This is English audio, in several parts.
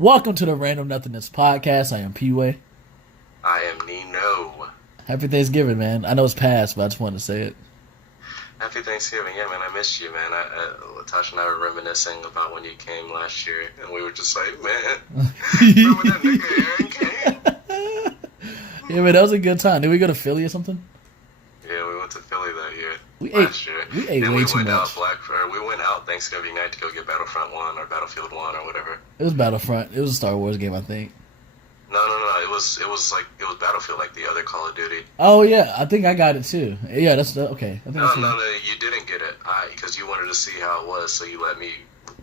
Welcome to the Random Nothingness podcast. I am P-Way. I am Nino. Happy Thanksgiving, man. I know it's past, but I just wanted to say it. Happy Thanksgiving. Yeah, man, I missed you, man. Latasha and I were reminiscing about when you came last year, and we were just like, man, remember that nigga Aaron came? Yeah, man, that was a good time. Did we go to Philly or something? Yeah, we went to Philly that year. We ate then way we too went much. we went out Thanksgiving night to go get Battlefront 1 or Battlefield 1 or whatever. It was Battlefront. It was a Star Wars game, I think. No. It was Battlefield, like the other Call of Duty. Oh, yeah. I think I got it, too. Yeah, that's okay. I think No, you didn't get it. Because you wanted to see how it was, so you let me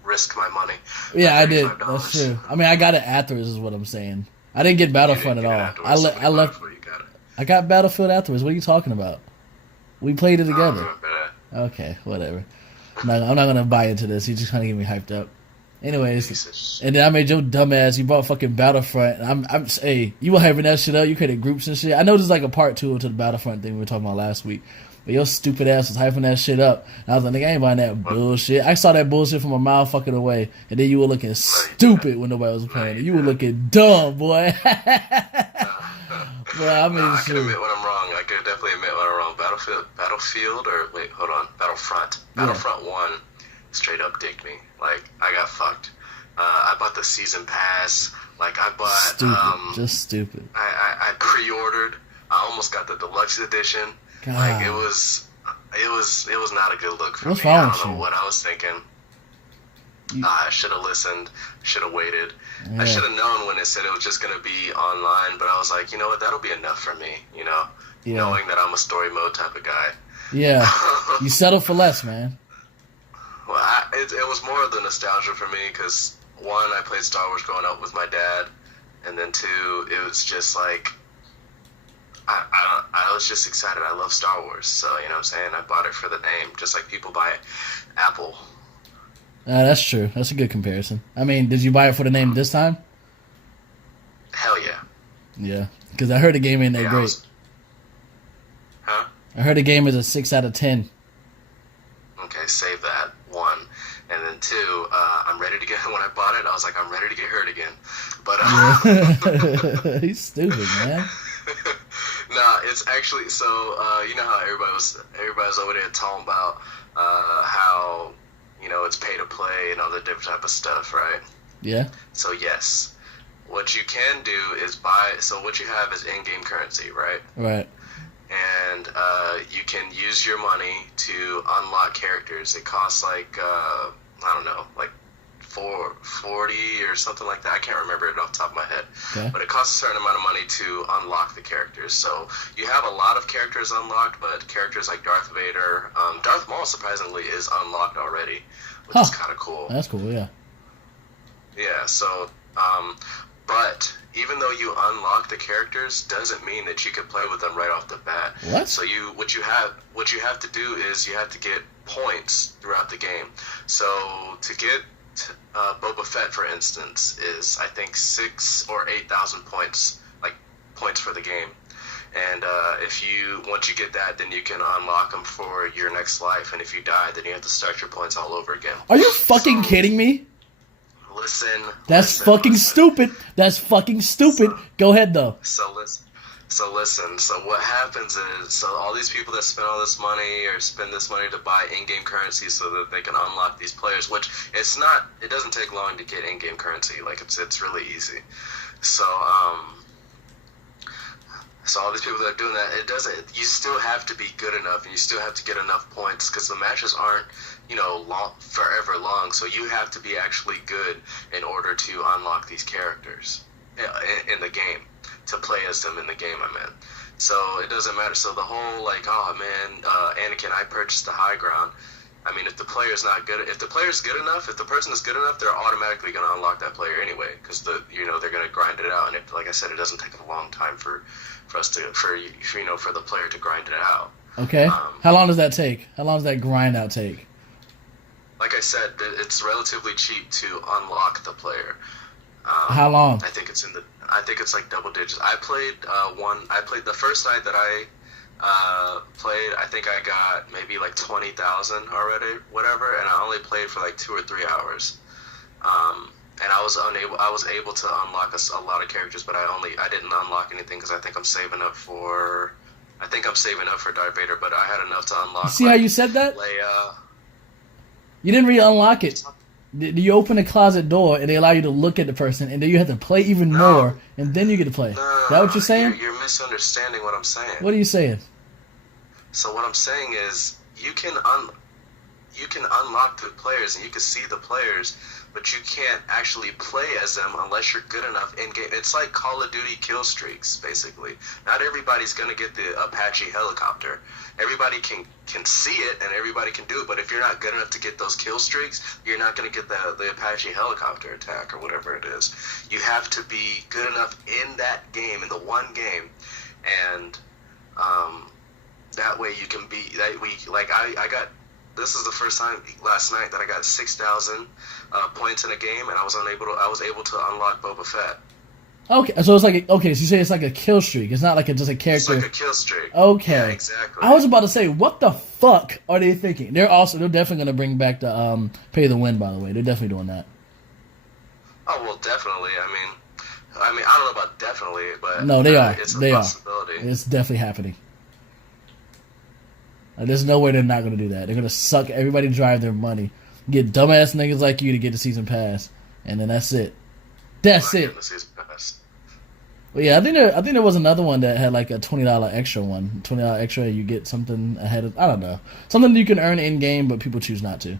risk my money. Yeah, I did. $35. That's true. I mean, I got it afterwards is what I'm saying. I didn't get Battlefront at all. I left. You got it. I got Battlefield afterwards. What are you talking about? We played it I don't together. remember that. Okay, whatever. I'm not gonna buy into this. You're just trying to get me hyped up. Anyways, Jesus. and then I made your dumbass. You bought fucking Battlefront. Hey, you were hyping that shit up. You created groups and shit. I know this is like a part 2 to the Battlefront thing we were talking about last week. But your stupid ass was hyping that shit up. And I was like, nigga, I ain't buying that bullshit. I saw that bullshit from a mile fucking away. And then you were looking stupid when nobody was playing it. You were looking dumb, boy. Well, I mean, I can admit when I'm wrong. I can definitely admit when I'm wrong. Battlefront 1 straight up dicked me. Like, I got fucked. I bought the season pass. Like, I bought... Stupid. Just stupid. I pre-ordered. I almost got the deluxe edition. God. Like, it was not a good look for What's me. wrong I with don't know you? what I was thinking. I should have listened. Should have waited. Yeah. I should have known when it said it was just going to be online, but I was like, you know what, that'll be enough for me, you know, Yeah. knowing that I'm a story mode type of guy. Yeah. You settled for less, man. Well, it was more of the nostalgia for me because, one, I played Star Wars growing up with my dad, and then two, it was just like, I was just excited. I love Star Wars, so, you know what I'm saying, I bought it for the name, just like people buy Apple. That's true. That's a good comparison. I mean, did you buy it for the name this time? Hell yeah. Yeah. Because I heard the game ain't that Yeah, great. Huh? I heard the game is a 6 out of 10. Okay, save that, one. And then two, I'm ready to get, when I bought it, I was like, I'm ready to get hurt again. But, He's stupid, man. nah, it's actually, so, you know how everybody was over there talking about, how, you know, it's pay to play and all the different type of stuff, right? Yeah. So yes, what you can do is so what you have is in-game currency, right? Right. And you can use your money to unlock characters. It costs like, I don't know, like $40 or something like that. I can't remember it off the top of my head. Okay. But it costs a certain amount of money to unlock the characters. So you have a lot of characters unlocked, but characters like Darth Vader, Darth Maul surprisingly is unlocked already, which is kind of cool. That's cool, yeah. Yeah, so, but even though you unlock the characters, doesn't mean that you can play with them right off the bat. What? So what you have to do is you have to get points throughout the game. So to get Boba Fett, for instance, is I think 6,000 or 8,000 points, like points for the game. And once you get that, then you can unlock them for your next life. And if you die, then you have to start your points all over again. Are you fucking kidding me? That's fucking stupid. That's fucking stupid. Go ahead, though. So listen. So what happens is, so all these people that spend all this money or spend this money to buy in-game currency so that they can unlock these players, which it doesn't take long to get in-game currency. Like it's really easy. So so all these people that are doing that, you still have to be good enough, and you still have to get enough points, because the matches aren't, you know, forever long, so you have to be actually good in order to unlock these characters in the game, to play as them in the game, I meant. So it doesn't matter. So the whole, like, oh man, Anakin, I purchased the high ground. I mean, if the player's not good, if the player's good enough, if the person is good enough, they're automatically going to unlock that player anyway, because they're going to grind it out, and like I said, it doesn't take a long time for the player to grind it out. Okay. How long does that take? How long does that grind out take? Like I said, it's relatively cheap to unlock the player. How long? I think it's like double digits. I played the first night that I played. I think I got maybe like 20,000 already, whatever, and I only played for like 2 or 3 hours. and I was able to unlock a lot of characters, but I didn't unlock anything because I think I'm saving up for Darth Vader, but I had enough to unlock. You see how you said that? Leia. You didn't really unlock it. You open a closet door and they allow you to look at the person, and then you have to play even more, and then you get to play. No, is that what you're saying? You're misunderstanding what I'm saying. What are you saying? So what I'm saying is you can unlock the players and you can see the players, but you can't actually play as them unless you're good enough in game. It's like Call of Duty kill streaks, basically. Not everybody's gonna get the Apache helicopter. Everybody can see it and everybody can do it, but if you're not good enough to get those kill streaks, you're not gonna get the Apache helicopter attack or whatever it is. You have to be good enough in that game, in the one game, and that way you can be that we like I got. This is the first time last night that I got 6,000 points in a game, and I was able to unlock Boba Fett. Okay, so it's like so you say it's like a kill streak. It's not like just a character. It's like a kill streak. Okay, yeah, exactly. I was about to say, what the fuck are they thinking? They're definitely going to bring back the pay the win. By the way, they're definitely doing that. Oh well, definitely. I mean, I don't know about definitely, but no, they are. It's a they possibility. It's definitely happening. There's no way they're not going to do that. They're going to suck everybody dry their money. Get dumbass niggas like you to get the season pass, and then that's it. That's it. Well, yeah, I think there was another one that had like a $20 extra one. $20 extra, you get something ahead of. I don't know, something you can earn in game, but people choose not to.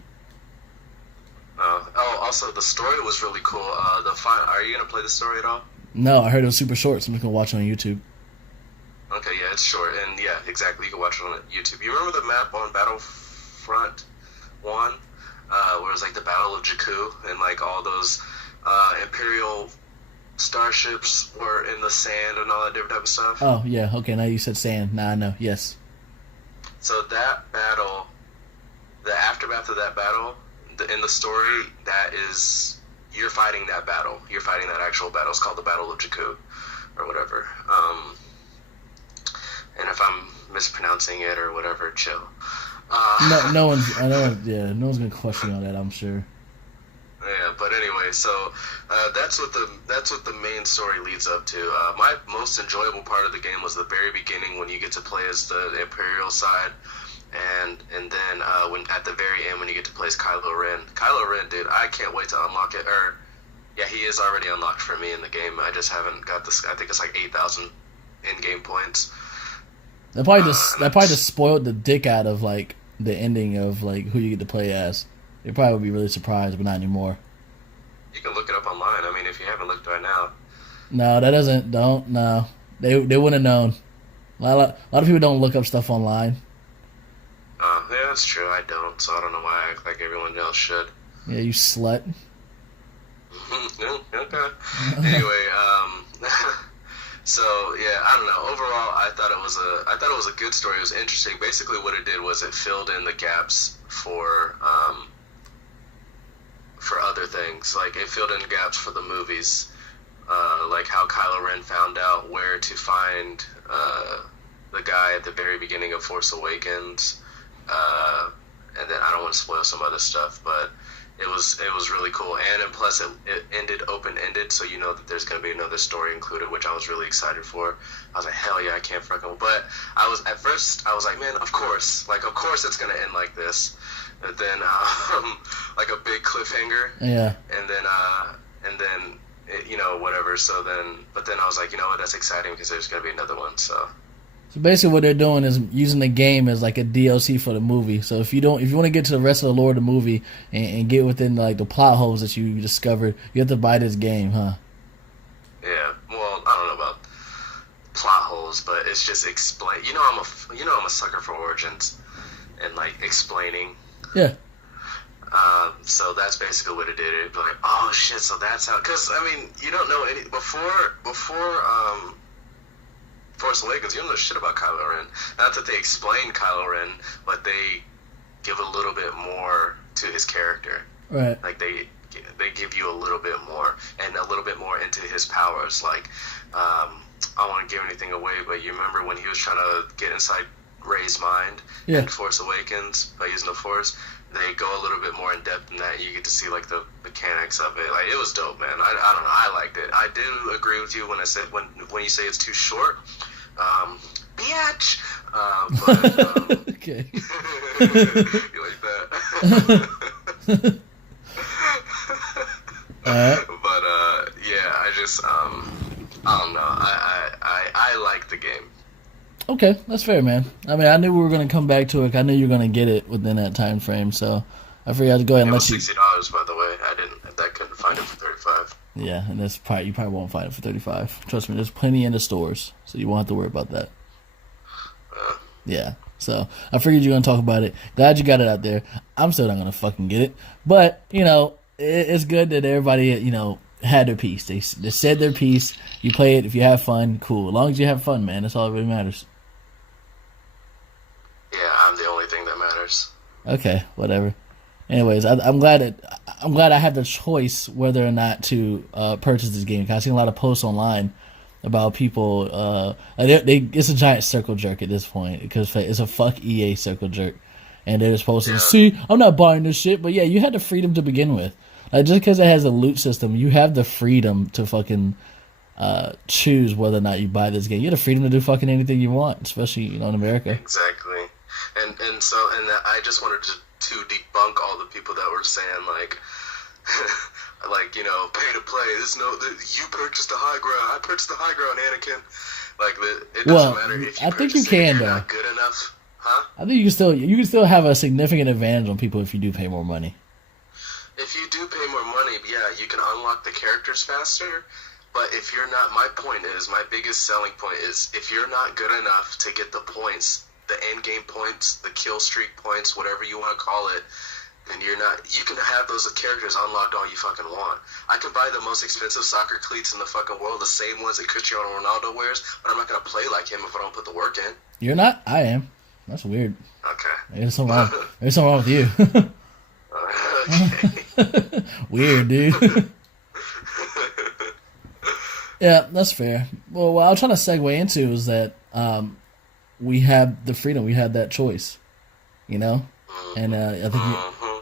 Also the story was really cool. Are you gonna play the story at all? No, I heard it was super short, so I'm just gonna watch it on YouTube. Okay, yeah, it's short, and yeah, exactly. You can watch it on YouTube. You remember the map on Battlefront 1, where it was like the Battle of Jakku, and like all those Imperial starships were in the sand and all that different type of stuff? Oh, yeah, okay, now you said sand. Now I know, yes. So that battle, the aftermath of that battle, in the story, you're fighting that battle. You're fighting that actual battle. It's called the Battle of Jakku, or whatever. And if I'm mispronouncing it or whatever, chill. No one's gonna question you on that, I'm sure. Yeah, but anyway, so that's what the main story leads up to. My most enjoyable part of the game was the very beginning when you get to play as the Imperial side, and then when at the very end when you get to play as Kylo Ren. Kylo Ren, dude, I can't wait to unlock it. Yeah, he is already unlocked for me in the game. I just haven't got this. I think it's like 8,000 in-game points. That probably just spoiled the dick out of like the ending of like who you get to play as. They probably would be really surprised, but not anymore. You can look it up online. I mean, if you haven't looked right now. No, that doesn't. Don't. No, they wouldn't have known. A lot of people don't look up stuff online. Yeah, that's true. I don't, so I don't know why I act like everyone else should. Yeah, you slut. Okay. Anyway, so yeah, I don't know. Overall, I thought it was a good story. It was interesting. Basically, what it did was it filled in the gaps for other things. Like it filled in gaps for the movies, like how Kylo Ren found out where to find the guy at the very beginning of Force Awakens, and then I don't want to spoil some other stuff, but it was really cool. And plus it ended open-ended, so you know that there's going to be another story included, which I was really excited for. I was like, hell yeah, I can't fucking. But at first I was like, man, of course it's going to end like this. And then like a big cliffhanger. Yeah. And then it, whatever. So then, but then I was like, you know what, that's exciting because there's going to be another one. So basically what they're doing is using the game as like a DLC for the movie. So if you want to get to the rest of the lore of the movie and get within like the plot holes that you discovered, you have to buy this game, huh? Yeah. Well, I don't know about plot holes, but it's just explain. I'm a sucker for origins and like explaining. Yeah. So that's basically what it did. It'd be like, oh shit, so that's how. Because I mean, you don't know any before Force Awakens. You don't know shit about Kylo Ren. Not that they explain Kylo Ren, but they give a little bit more to his character. Right. Like they give you a little bit more and a little bit more into his powers. Like I don't want to give anything away, but you remember when he was trying to get inside Rey's mind Yeah. in Force Awakens by using the Force. They go a little bit more in depth in that. You get to see like the mechanics of it. Like, it was dope, man. I don't know. I liked it. I do agree with you when I said when you say it's too short. Biatch. But Okay. you like that? Alright. But yeah, I just I don't know. I like the game. Okay, that's fair, man. I mean, I knew we were going to come back to it. I knew you were going to get it within that time frame, so I figured I'd go ahead and It was let you. $60, by the way. I couldn't find it for $35. Yeah, and you probably won't find it for $35. Trust me, there's plenty in the stores, so you won't have to worry about that. Yeah, so I figured you were going to talk about it. Glad you got it out there. I'm still not going to fucking get it, but it's good that everybody had their piece. They said their piece. You play it. If you have fun, cool. As long as you have fun, man, that's all that really matters. Yeah, I'm the only thing that matters. Okay, whatever. Anyways, I'm glad I have the choice whether or not to purchase this game. 'Cause I've seen a lot of posts online about people. It's a giant circle jerk at this point because it's a fuck EA circle jerk, and they're supposed to see. I'm not buying this shit, but yeah, you had the freedom to begin with. Like, just because it has a loot system, you have the freedom to fucking choose whether or not you buy this game. You have the freedom to do fucking anything you want, especially in America. Exactly. And I just wanted to debunk all the people that were saying like pay to play. You purchased the high ground. I purchased the high ground, Anakin. It doesn't matter if you I think you purchase it, can if you're though. not good enough, huh? I think you can still have a significant advantage on people if you do pay more money. If you do pay more money, yeah, you can unlock the characters faster. But if you're not, my biggest selling point is if you're not good enough to get the points, the end game points, the kill streak points, whatever you want to call it, then you can have those characters unlocked all you fucking want. I can buy the most expensive soccer cleats in the fucking world, the same ones that Cristiano Ronaldo wears, but I'm not going to play like him if I don't put the work in. You're not? I am. That's weird. Okay. There's something wrong with you. Okay. Weird, dude. Yeah, that's fair. Well, what I was trying to segue into is that we have the freedom. We have that choice, And I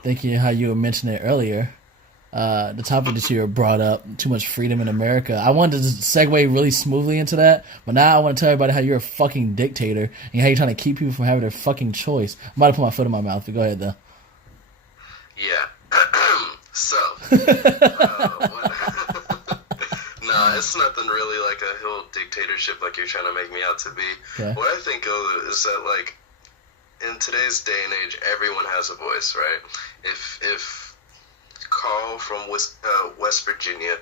think how you were mentioning it earlier, the topic that you brought up, too much freedom in America. I wanted to segue really smoothly into that, but now I want to tell everybody how you're a fucking dictator and how you're trying to keep people from having their fucking choice. I'm about to put my foot in my mouth, but go ahead, though. Yeah. So, nah, it's nothing really like a whole dictatorship like you're trying to make me out to be. Okay. What I think of is that, like, in today's day and age, everyone has a voice, right? If Carl from West Virginia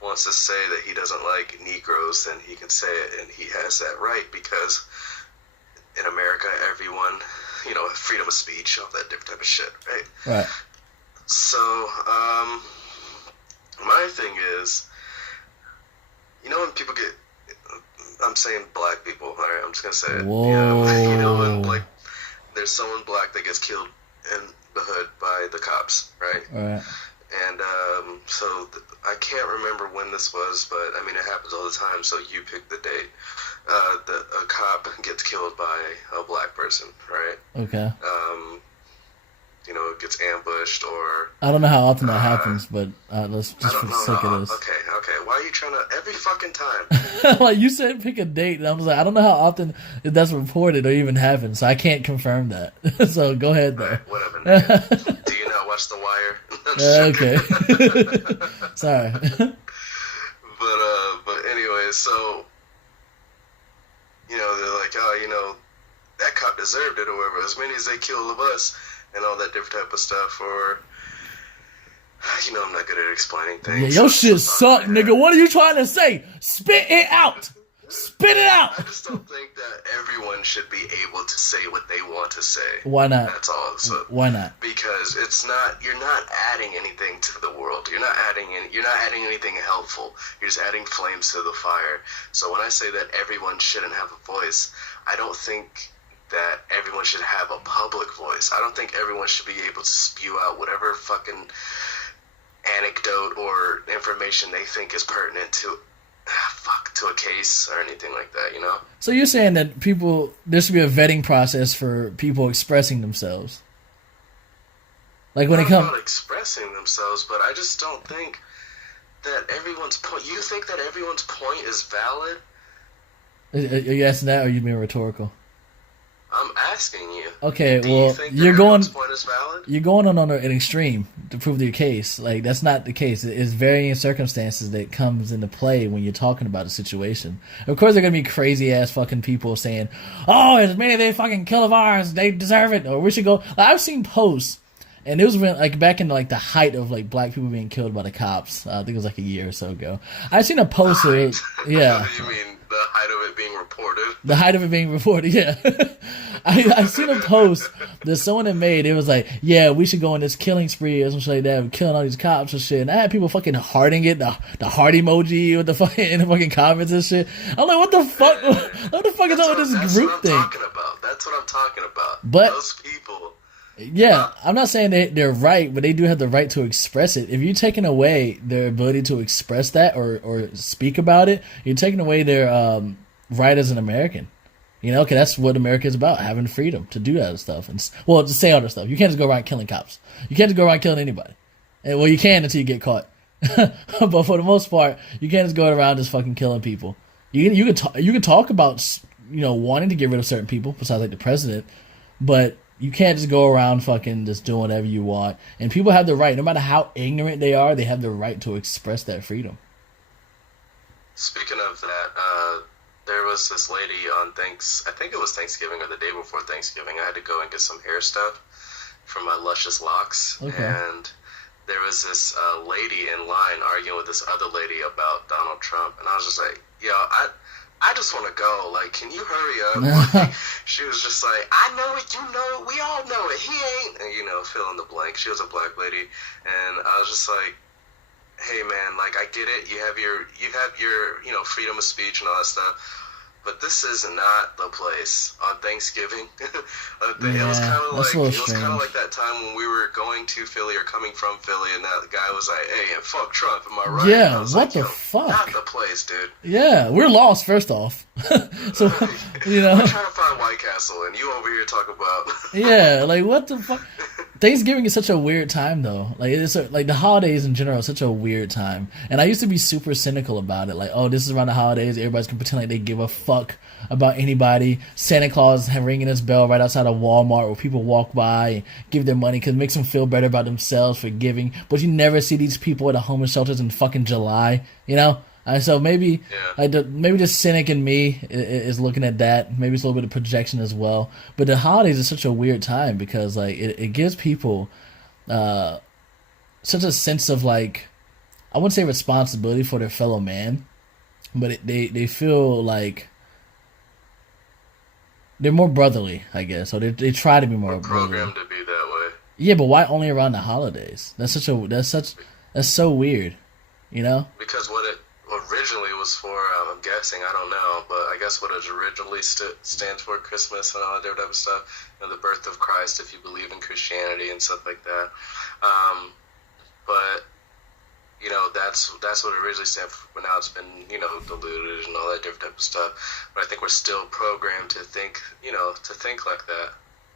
wants to say that he doesn't like Negroes, then he can say it, and he has that right, because in America, everyone, freedom of speech, all that different type of shit, right? Right. So, my thing is, when people get, I'm saying black people, all right, I'm just going to say it. Whoa. When, like, there's someone black that gets killed in the hood by the cops, right? All right. And so I can't remember when this was, but, I mean, it happens all the time, so you pick the date. A cop gets killed by a black person, right? Okay. Gets ambushed, or I don't know how often that happens, but let's just for the sake of this. Okay. Why are you trying to every fucking time? Like you said, pick a date, and I was like, I don't know how often that's reported or even happens, so I can't confirm that. So go ahead, though. Right, whatever. Man. Do you not watch The Wire? Okay. Sorry. But anyway, so they're like, that cop deserved it, or whatever. As many as they killed of us. And all that different type of stuff, or I'm not good at explaining things. Yeah, your shit suck, nigga. What are you trying to say? Spit it out. Spit it out. I just don't think that everyone should be able to say what they want to say. Why not? That's all. So, why not? Because you're not adding anything to the world. You're not adding anything helpful. You're just adding flames to the fire. So when I say that everyone shouldn't have a voice, I don't think that everyone should have a public voice. I don't think everyone should be able to spew out whatever fucking anecdote or information they think is pertinent to to a case or anything like that, you know? So you're saying that there should be a vetting process for people expressing themselves? Like when Not it comes... about expressing themselves, but I just don't think that everyone's point... You think that everyone's point is valid? Are you asking that, or are you being rhetorical? I'm asking you. Okay, Do well, you think that everyone's point is valid? You're going on an extreme to prove your case. Like, that's not the case. It's varying circumstances that comes into play when you're talking about a situation. Of course, there are going to be crazy-ass fucking people saying, oh, as many they fucking kill of ours, they deserve it, or we should go... Like, I've seen posts, and it was when, like, back in, like, the height of, like, black people being killed by the cops. I think it was, like, a year or so ago. I've seen a post of it... Yeah. You mean the height of it being reported? The height of it being reported, yeah. I seen a post that someone had made. It was like, yeah, we should go on this killing spree or something like that. We're killing all these cops and shit. And I had people fucking hearting it, the heart emoji with the fucking in the fucking comments and shit. I'm like, what the fuck? What the fuck is up with this group thing? That's what I'm talking about. But those people. Yeah, I'm not saying they're right, but they do have the right to express it. If you're taking away their ability to express that or speak about it, you're taking away their right as an American. You know, because that's what America is about, having freedom to do that stuff. And, well, to say other stuff. You can't just go around killing cops. You can't just go around killing anybody. And, well, you can until you get caught. But for the most part, you can't just go around just fucking killing people. You can talk about, you know, wanting to get rid of certain people, besides like the president, but you can't just go around fucking just doing whatever you want. And people have the right, no matter how ignorant they are, they have the right to express that freedom. Speaking of that, there was this lady on I think it was Thanksgiving or the day before Thanksgiving. I had to go and get some hair stuff for my luscious locks. Okay. And there was this lady in line arguing with this other lady about Donald Trump. And I was just like, yo, I just want to go. Like, can you hurry up? Like, she was just like, I know it, you know it, we all know it. He ain't, and, you know, fill in the blank. She was a black lady. And I was just like, hey, man, like, I get it. You have your, you know, freedom of speech and all that stuff. But this is not the place on Thanksgiving. It was kind of like that time when we were going to Philly or coming from Philly, and that guy was like, "Hey, and fuck Trump, am I right?" Yeah, what the fuck? Not the place, dude. Yeah, we're lost. First off, so you know, I'm trying to find White Castle, and you over here talking about. Yeah, like what the fuck? Thanksgiving is such a weird time, though. Like like the holidays in general are such a weird time. And I used to be super cynical about it. Like, oh, this is around the holidays. Everybody's gonna pretend like they give a fuck about anybody. Santa Claus ringing his bell right outside of Walmart where people walk by and give their money because it makes them feel better about themselves for giving. But you never see these people at the homeless shelters in fucking July, you know? So maybe, maybe the cynic in me is looking at that. Maybe it's a little bit of projection as well. But the holidays is such a weird time because like it gives people such a sense of like, I wouldn't say responsibility for their fellow man, but they feel like they're more brotherly, I guess. So they try to be more programmed brotherly. To be that way. Yeah, but why only around the holidays? That's so weird, you know? Because what it originally was for, I'm guessing, I don't know, but I guess what it originally stands for, Christmas and all that type of stuff, you know, the birth of Christ, if you believe in Christianity and stuff like that. But you know, that's what it originally stood for, but now it's been, you know, diluted and all that different type of stuff. But I think we're still programmed to think, you know, like that.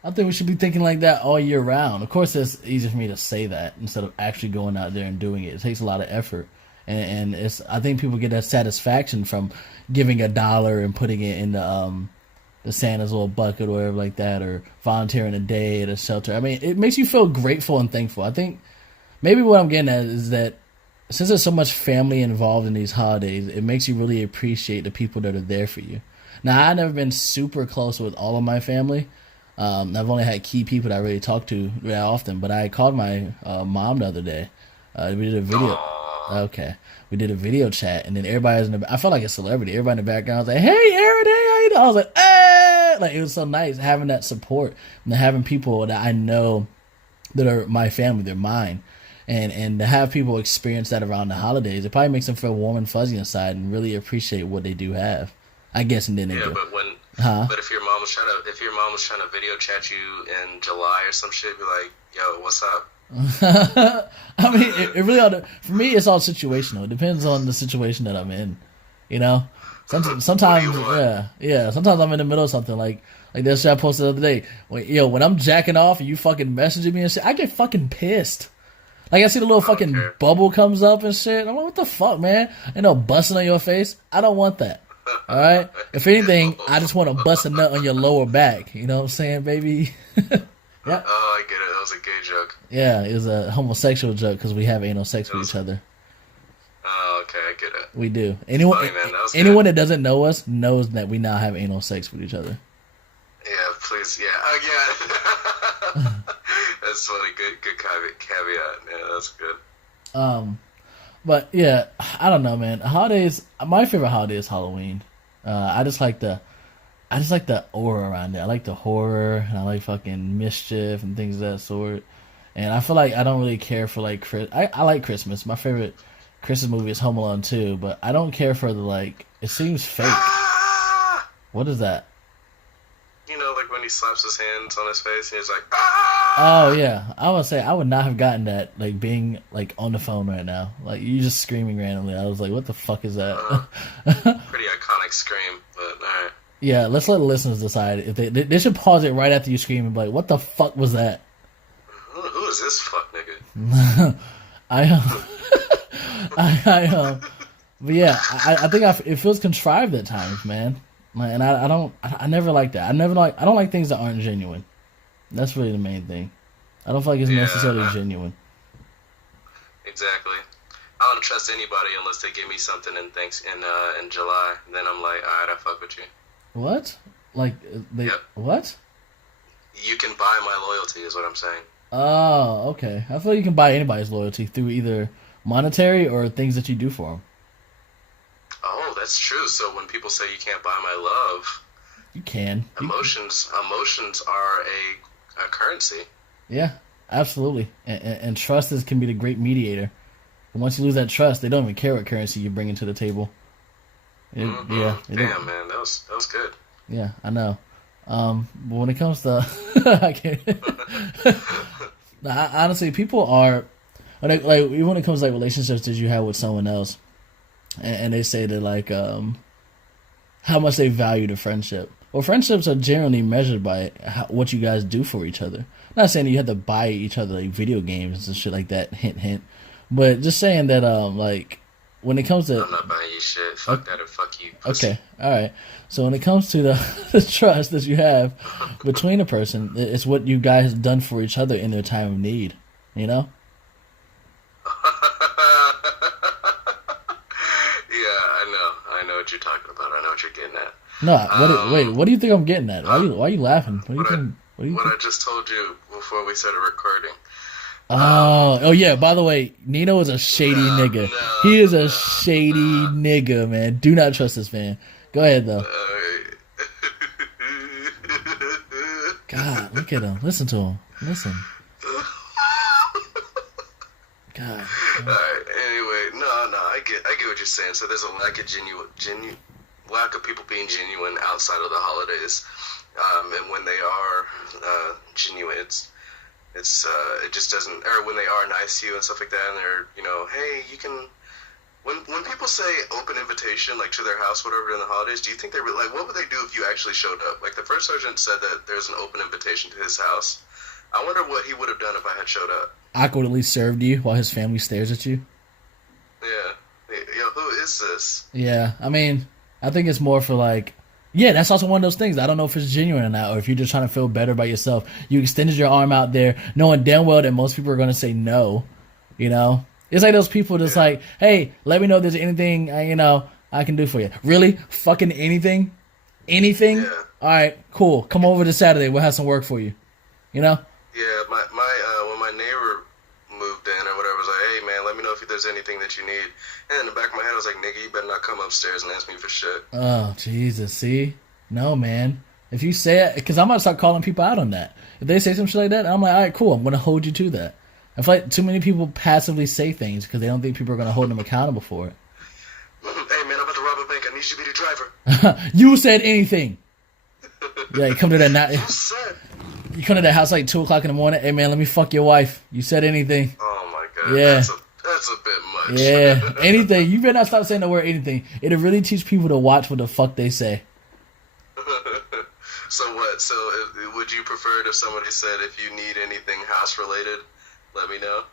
I think we should be thinking like that all year round. Of course, it's easy for me to say that instead of actually going out there and doing it. It takes a lot of effort. And I think people get that satisfaction from giving $1 and putting it in the Santa's little bucket or whatever like that, or volunteering a day at a shelter. I mean, it makes you feel grateful and thankful. I think maybe what I'm getting at is that since there's so much family involved in these holidays, it makes you really appreciate the people that are there for you. Now, I've never been super close with all of my family. I've only had key people that I really talk to very often, but I called my mom the other day. We did a video. Okay. We did a video chat, and then everybody was I felt like a celebrity. Everybody in the background was like, hey, Aaron, hey, how you doing? I was like, hey! Like, it was so nice having that support and having people that I know that are my family, they're mine. And to have people experience that around the holidays, it probably makes them feel warm and fuzzy inside and really appreciate what they do have. I guess, and then they do. But if your mom was trying to video chat you in July or some shit, be like, yo, what's up? I mean, it really ought to, for me, it's all situational. It depends on the situation that I'm in, you know? Sometimes, What do you want? yeah. Sometimes I'm in the middle of something like that shit I posted the other day. When I'm jacking off and you fucking messaging me and shit, I get fucking pissed. Like I see the little I don't fucking care. bubble comes up and shit. I'm like, what the fuck, man? Ain't no busting on your face. I don't want that. All right. If anything, I just want to bust a nut on your lower back. You know what I'm saying, baby? Yeah. Oh, I get it. That was a gay joke. Yeah, it was a homosexual joke because we have anal sex with each other. Oh, okay, I get it. We do. Funny, man. That was Anyone good. that doesn't know us knows that we now have anal sex with each other. Yeah, please. Yeah. Yeah. That's funny. Good caveat. Yeah, that's good. But yeah, I don't know, man. Holidays. My favorite holiday is Halloween. I just like the aura around it. I like the horror, and I like fucking mischief and things of that sort. And I feel like I don't really care for like I like Christmas. My favorite Christmas movie is Home Alone 2, but I don't care for the like. It seems fake. Ah! What is that? You know, like when he slaps his hands on his face and he's like, Oh ah! yeah, I would say I would not have gotten that like being like on the phone right now, like you just screaming randomly. I was like, what the fuck is that? Pretty iconic scream, but alright. Yeah, let's let the listeners decide if they should pause it right after you scream and be like, what the fuck was that? Who is this fuck nigga? But yeah, I think it feels contrived at times, man. Like, and I never like that. I don't like things that aren't genuine. That's really the main thing. I don't feel like it's necessarily genuine. Exactly. I don't trust anybody unless they give me something in July. Then I'm like, alright, I fuck with you. What? Like they Yep. what? You can buy my loyalty, is what I'm saying. Oh, okay. I feel like you can buy anybody's loyalty through either monetary or things that you do for them. Oh, that's true. So when people say you can't buy my love, You can. emotions are a currency. Yeah, absolutely. And trust can be the great mediator. And once you lose that trust, they don't even care what currency you bring into the table. Yeah. Damn, man, that was good. Yeah, I know. But when it comes to, I can't. Honestly, people are like when it comes to like relationships that you have with someone else, and they say that like how much they value the friendship. Well, friendships are generally measured by what you guys do for each other. I'm not saying that you have to buy each other like video games and shit like that. Hint, hint. But just saying that like when it comes to I'm not buying you shit. Fuck that and fuck you. Pussy. Okay, all right. So when it comes to the trust that you have between a person, it's what you guys have done for each other in their time of need. You know? Yeah, I know what you're talking about. I know what you're getting at. No, wait. What do you think I'm getting at? Why are you laughing? What do you think? What I just told you before we started recording. Oh yeah. By the way, Nino is a shady nigga. He is a shady nigga, man. Do not trust this man. Go ahead though. God, look at him. Listen to him. Listen. God. Alright, anyway, no, I get what you're saying. So there's a lack of lack of people being genuine outside of the holidays, and when they are genuine, it just doesn't. Or when they are nice to you and stuff like that, and they're hey, you can. When people say open invitation, like to their house, whatever, during the holidays, do you think they were like, what would they do if you actually showed up? Like the first sergeant said that there's an open invitation to his house. I wonder what he would have done if I had showed up. Awkwardly served you while his family stares at you. Yeah. Yo, who is this? Yeah, I mean, I think it's more for like, yeah, that's also one of those things. I don't know if it's genuine or not, or if you're just trying to feel better about yourself. You extended your arm out there, knowing damn well that most people are going to say no. You know, it's like those people that's like, hey, let me know if there's anything I can do for you. Really, fucking anything. Yeah. All right, cool. Come over this Saturday. We'll have some work for you. You know. Yeah, my when my neighbor moved in or whatever, I was like, hey man, let me know if there's anything that you need. And in the back of my head, I was like, nigga, you better not come upstairs and ask me for shit. Oh Jesus, see, no man. If you say it, because I'm gonna start calling people out on that. If they say some shit like that, I'm like, all right, cool. I'm gonna hold you to that. I feel like too many people passively say things because they don't think people are gonna hold them accountable for it. Hey man, I'm about to rob a bank. I need you to be the driver. You said anything. Yeah, you come to that night. You said. You come to that house like 2:00 in the morning. Hey man, let me fuck your wife. You said anything? Oh my god. Yeah. That's a bit much. Yeah, anything. You better not stop saying the word anything. It'll really teach people to watch what the fuck they say. So what? So would you prefer it if somebody said, if you need anything house related, let me know?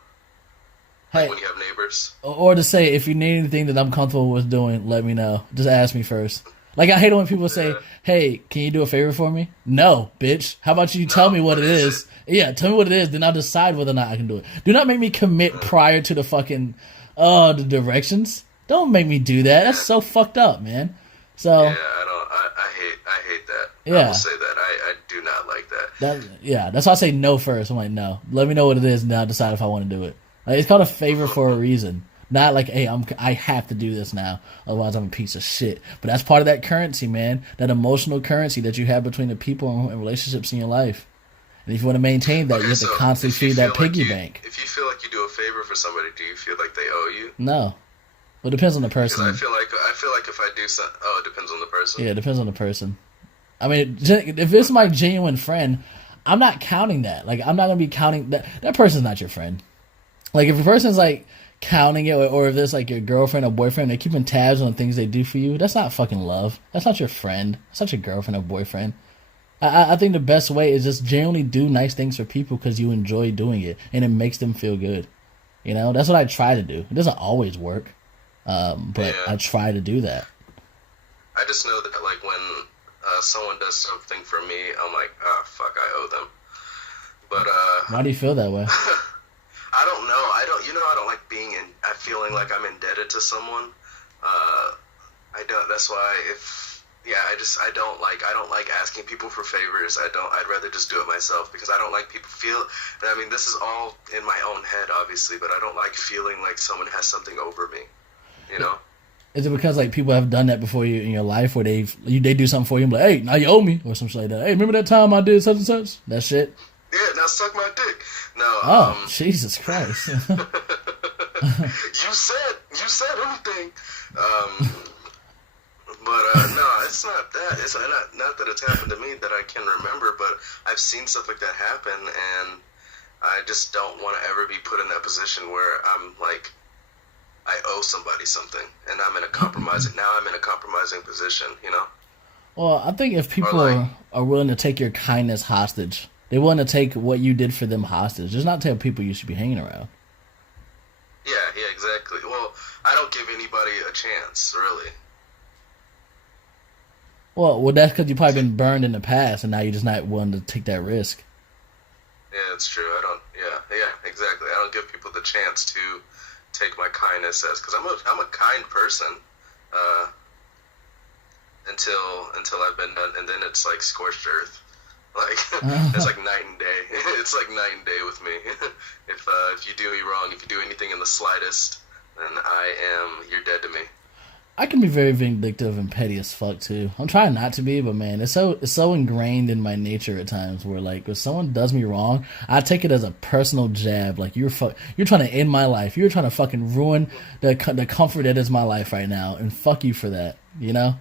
Like Hey, when you have neighbors? or to say, if you need anything that I'm comfortable with doing, let me know. Just ask me first. Like, I hate it when people say, hey, can you do a favor for me? No, bitch. How about you tell me what it is? Yeah, tell me what it is, then I'll decide whether or not I can do it. Do not make me commit prior to the fucking, the directions. Don't make me do that. That's so fucked up, man. So, Yeah, I hate that. I Yeah. will say that. I do not like that. that's why I say no first. I'm like, no. Let me know what it is, and then I'll decide if I want to do it. Like, it's called a favor for a reason. Not like, hey, I have to do this now, otherwise I'm a piece of shit. But that's part of that currency, man. That emotional currency that you have between the people and relationships in your life. And if you want to maintain that, you have to constantly feed that piggy bank. If you feel like you do a favor for somebody, do you feel like they owe you? No. Well, it depends on the Because person. I feel like if I do something, it depends on the person. Yeah, it depends on the person. I mean, if it's my genuine friend, I'm not counting that. Like, I'm not going to be counting that. That person's not your friend. Like, if a person's like counting it, or if there's like your girlfriend or boyfriend, they're keeping tabs on things they do for you, that's not fucking love. That's not your friend. That's not your girlfriend or boyfriend. I think the best way is just genuinely do nice things for people because you enjoy doing it and it makes them feel good. You know, that's what I try to do. It doesn't always work, but I try to do that. I just know that like when someone does something for me, I'm like, fuck, I owe them. But Why do you feel that way? I don't know. I don't like feeling like I'm indebted to someone. I don't. That's why I don't like asking people for favors. I'd rather just do it myself because I don't like people feel. I mean, this is all in my own head, obviously, but I don't like feeling like someone has something over me. You know? Is it because like people have done that before you in your life, where they do something for you, and be like, hey, now you owe me, or something like that? Hey, remember that time I did such and such? That shit. Yeah, now suck my dick. No. Oh, Jesus Christ. You said anything. But no, it's not that. It's not that it's happened to me that I can remember, but I've seen stuff like that happen, and I just don't want to ever be put in that position where I'm like, I owe somebody something, and I'm in a compromising position, you know? Well, I think if people are willing to take your kindness hostage, they're willing to take what you did for them hostage. There's not the type of people you should be hanging around. Yeah, exactly. Well, I don't give anybody a chance, really. Well, that's because you've probably been burned in the past, and now you're just not willing to take that risk. Yeah, it's true. Yeah, exactly. I don't give people the chance to take my kindness as, because I'm a kind person, until I've been done, and then it's like scorched earth. Like it's like night and day. It's like night and day with me. If you do me wrong, if you do anything in the slightest, then you're dead to me. I can be very vindictive and petty as fuck too. I'm trying not to be, but man, it's so ingrained in my nature at times where like if someone does me wrong, I take it as a personal jab. Like you're trying to end my life. You're trying to fucking ruin the comfort that is my life right now, and fuck you for that. You know?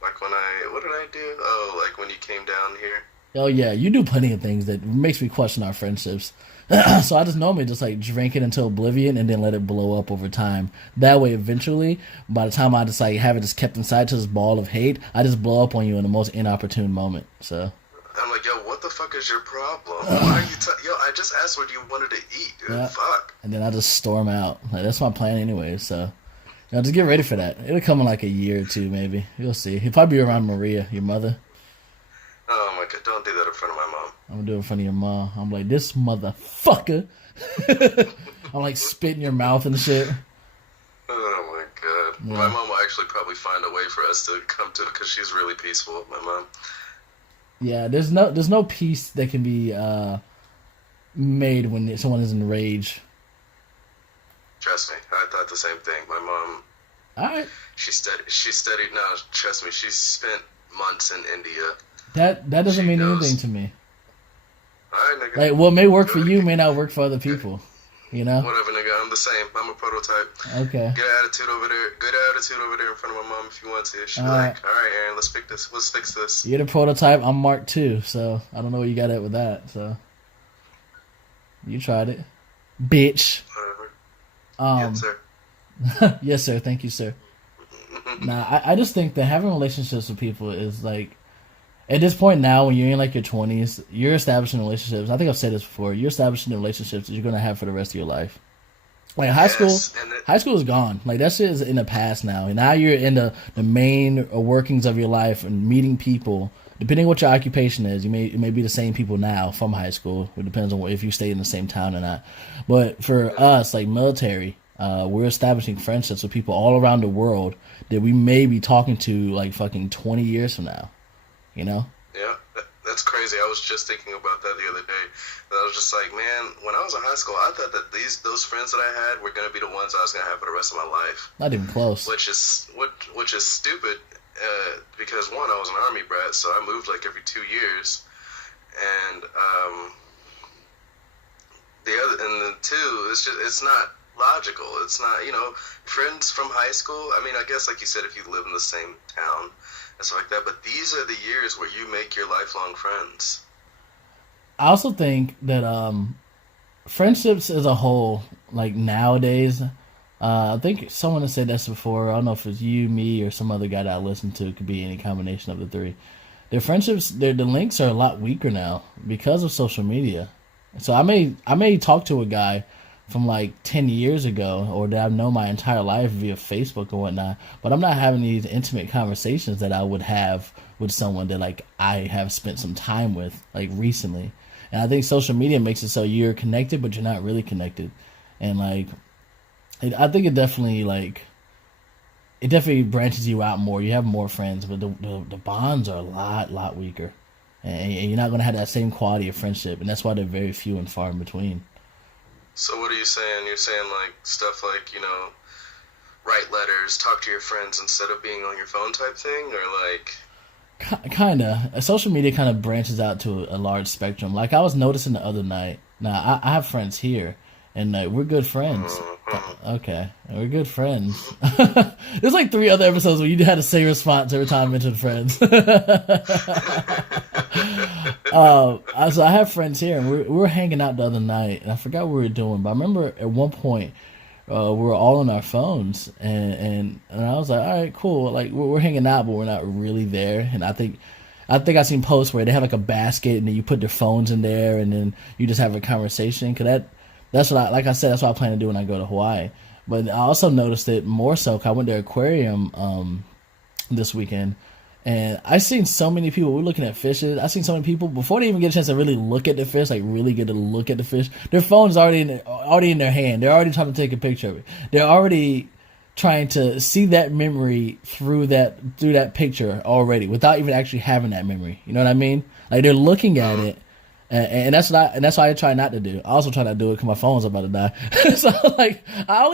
Like what did I do? Oh, like when you came down here. Oh yeah, you do plenty of things that makes me question our friendships. So I just normally just like drink it until oblivion and then let it blow up over time. That way, eventually, by the time I just like have it just kept inside to this ball of hate, I just blow up on you in the most inopportune moment. So I'm like, yo, what the fuck is your problem? Why are you? Yo, I just asked what you wanted to eat, dude. Yeah. Fuck. And then I just storm out. Like that's my plan anyway. So just get ready for that. It'll come in like a year or two, maybe. You'll see. He'll probably be around Maria, your mother. Oh my god, don't do that in front of my mom. I'm gonna do it in front of your mom. I'm like, this motherfucker. I'm like spit in your mouth and shit. Oh my god. Yeah. My mom will actually probably find a way for us to come to it because she's really peaceful, my mom. Yeah, there's no peace that can be made when someone is in rage. Trust me, I thought the same thing. My mom, Alright. she studied, no, trust me, she spent months in India. That doesn't mean anything to me. Alright, nigga. Like, what may work for you may not work for other people. You know? Whatever, nigga, I'm the same. I'm a prototype. Okay. Good attitude over there in front of my mom if you want to. She'd be like, alright, Aaron, let's fix this. You're the prototype, I'm Mark 2, so I don't know where you got at with that, so. You tried it. Bitch. Whatever. Yes, Um, sir. yes, sir. Thank you, sir. Nah, I just think that having relationships with people is like, at this point now, when you're in like your 20s, you're establishing relationships. I think I've said this before. You're establishing the relationships that you're gonna have for the rest of your life. Like Yes, and high school is gone. Like that shit is in the past now. And now you're in the main workings of your life and meeting people. Depending on what your occupation is, it may be the same people now from high school. It depends on if you stay in the same town or not. But for us, like military, we're establishing friendships with people all around the world that we may be talking to like fucking 20 years from now. You know? yeah, that's crazy. I was just thinking about that the other day. I was just like, man, when I was in high school, I thought that those friends that I had were gonna be the ones I was gonna have for the rest of my life. Not even close. Which is stupid, because one, I was an army brat, so I moved like every 2 years, and then two, it's not logical. It's not, friends from high school. I mean, I guess like you said, if you live in the same town and stuff like that, but these are the years where you make your lifelong friends. I also think that friendships as a whole, like nowadays, I think someone has said this before. I don't know if it's you, me, or some other guy that I listen to. It could be any combination of the three. Their friendships, the links are a lot weaker now because of social media. So I may talk to a guy from like 10 years ago, or that I've known my entire life via Facebook or whatnot, but I'm not having these intimate conversations that I would have with someone that like I have spent some time with like recently. And I think social media makes it so you're connected, but you're not really connected. And like, I think it definitely branches you out more. You have more friends, but the bonds are a lot weaker, and you're not gonna have that same quality of friendship, and that's why they're very few and far in between. So what are you saying? You're saying like stuff like, write letters, talk to your friends instead of being on your phone type thing, or like? Kinda. Social media kind of branches out to a large spectrum. Like I was noticing the other night. Now I have friends here, and we're good friends. Okay, we're good friends. There's like 3 other episodes where you had the same response every time I mentioned friends. So I have friends here, and we were hanging out the other night, and I forgot what we were doing, but I remember at one point we were all on our phones, and I was like, all right, cool. Like we're hanging out, but we're not really there. And I think I seen posts where they have like a basket, and then you put their phones in there, and then you just have a conversation. That's what like I said, that's what I plan to do when I go to Hawaii. But I also noticed it more so 'cause I went to aquarium this weekend, and I seen so many people. We're looking at fishes. I seen so many people before they even get a chance to really look at the fish, like really get to look at the fish. Their phone's already in their hand. They're already trying to take a picture of it. They're already trying to see that memory through that picture already, without even actually having that memory. You know what I mean? Like they're looking at it. And that's why I try not to do. I also try not to do it because my phone's about to die. So like I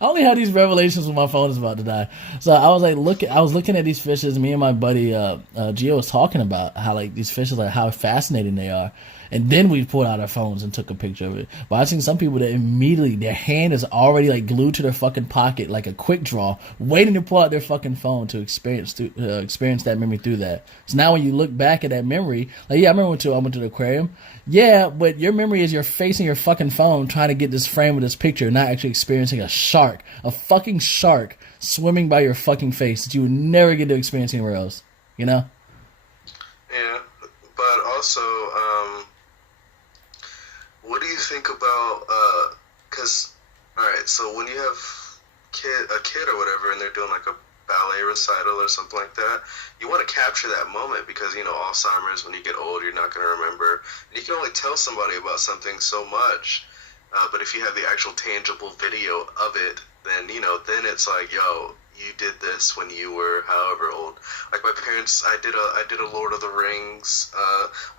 only have these revelations when my phone is about to die. So I was looking at these fishes. Me and my buddy Gio was talking about how like these fishes, like how fascinating they are. And then we pulled out our phones and took a picture of it. But I've seen some people that immediately their hand is already like glued to their fucking pocket, like a quick draw, waiting to pull out their fucking phone to experience that memory through that. So now when you look back at that memory, like I remember I went to the aquarium. Yeah, but your memory is you're facing your fucking phone trying to get this frame of this picture, not actually experiencing a fucking shark swimming by your fucking face that you would never get to experience anywhere else. You know? Yeah, but also, what do you think about, because, alright, so when you have a kid or whatever, and they're doing like a ballet recital or something like that, you want to capture that moment because, Alzheimer's, when you get old, you're not going to remember. And you can only tell somebody about something so much, but if you have the actual tangible video of it, then, then it's like, yo, you did this when you were however old. Like my parents, I did a Lord of the Rings.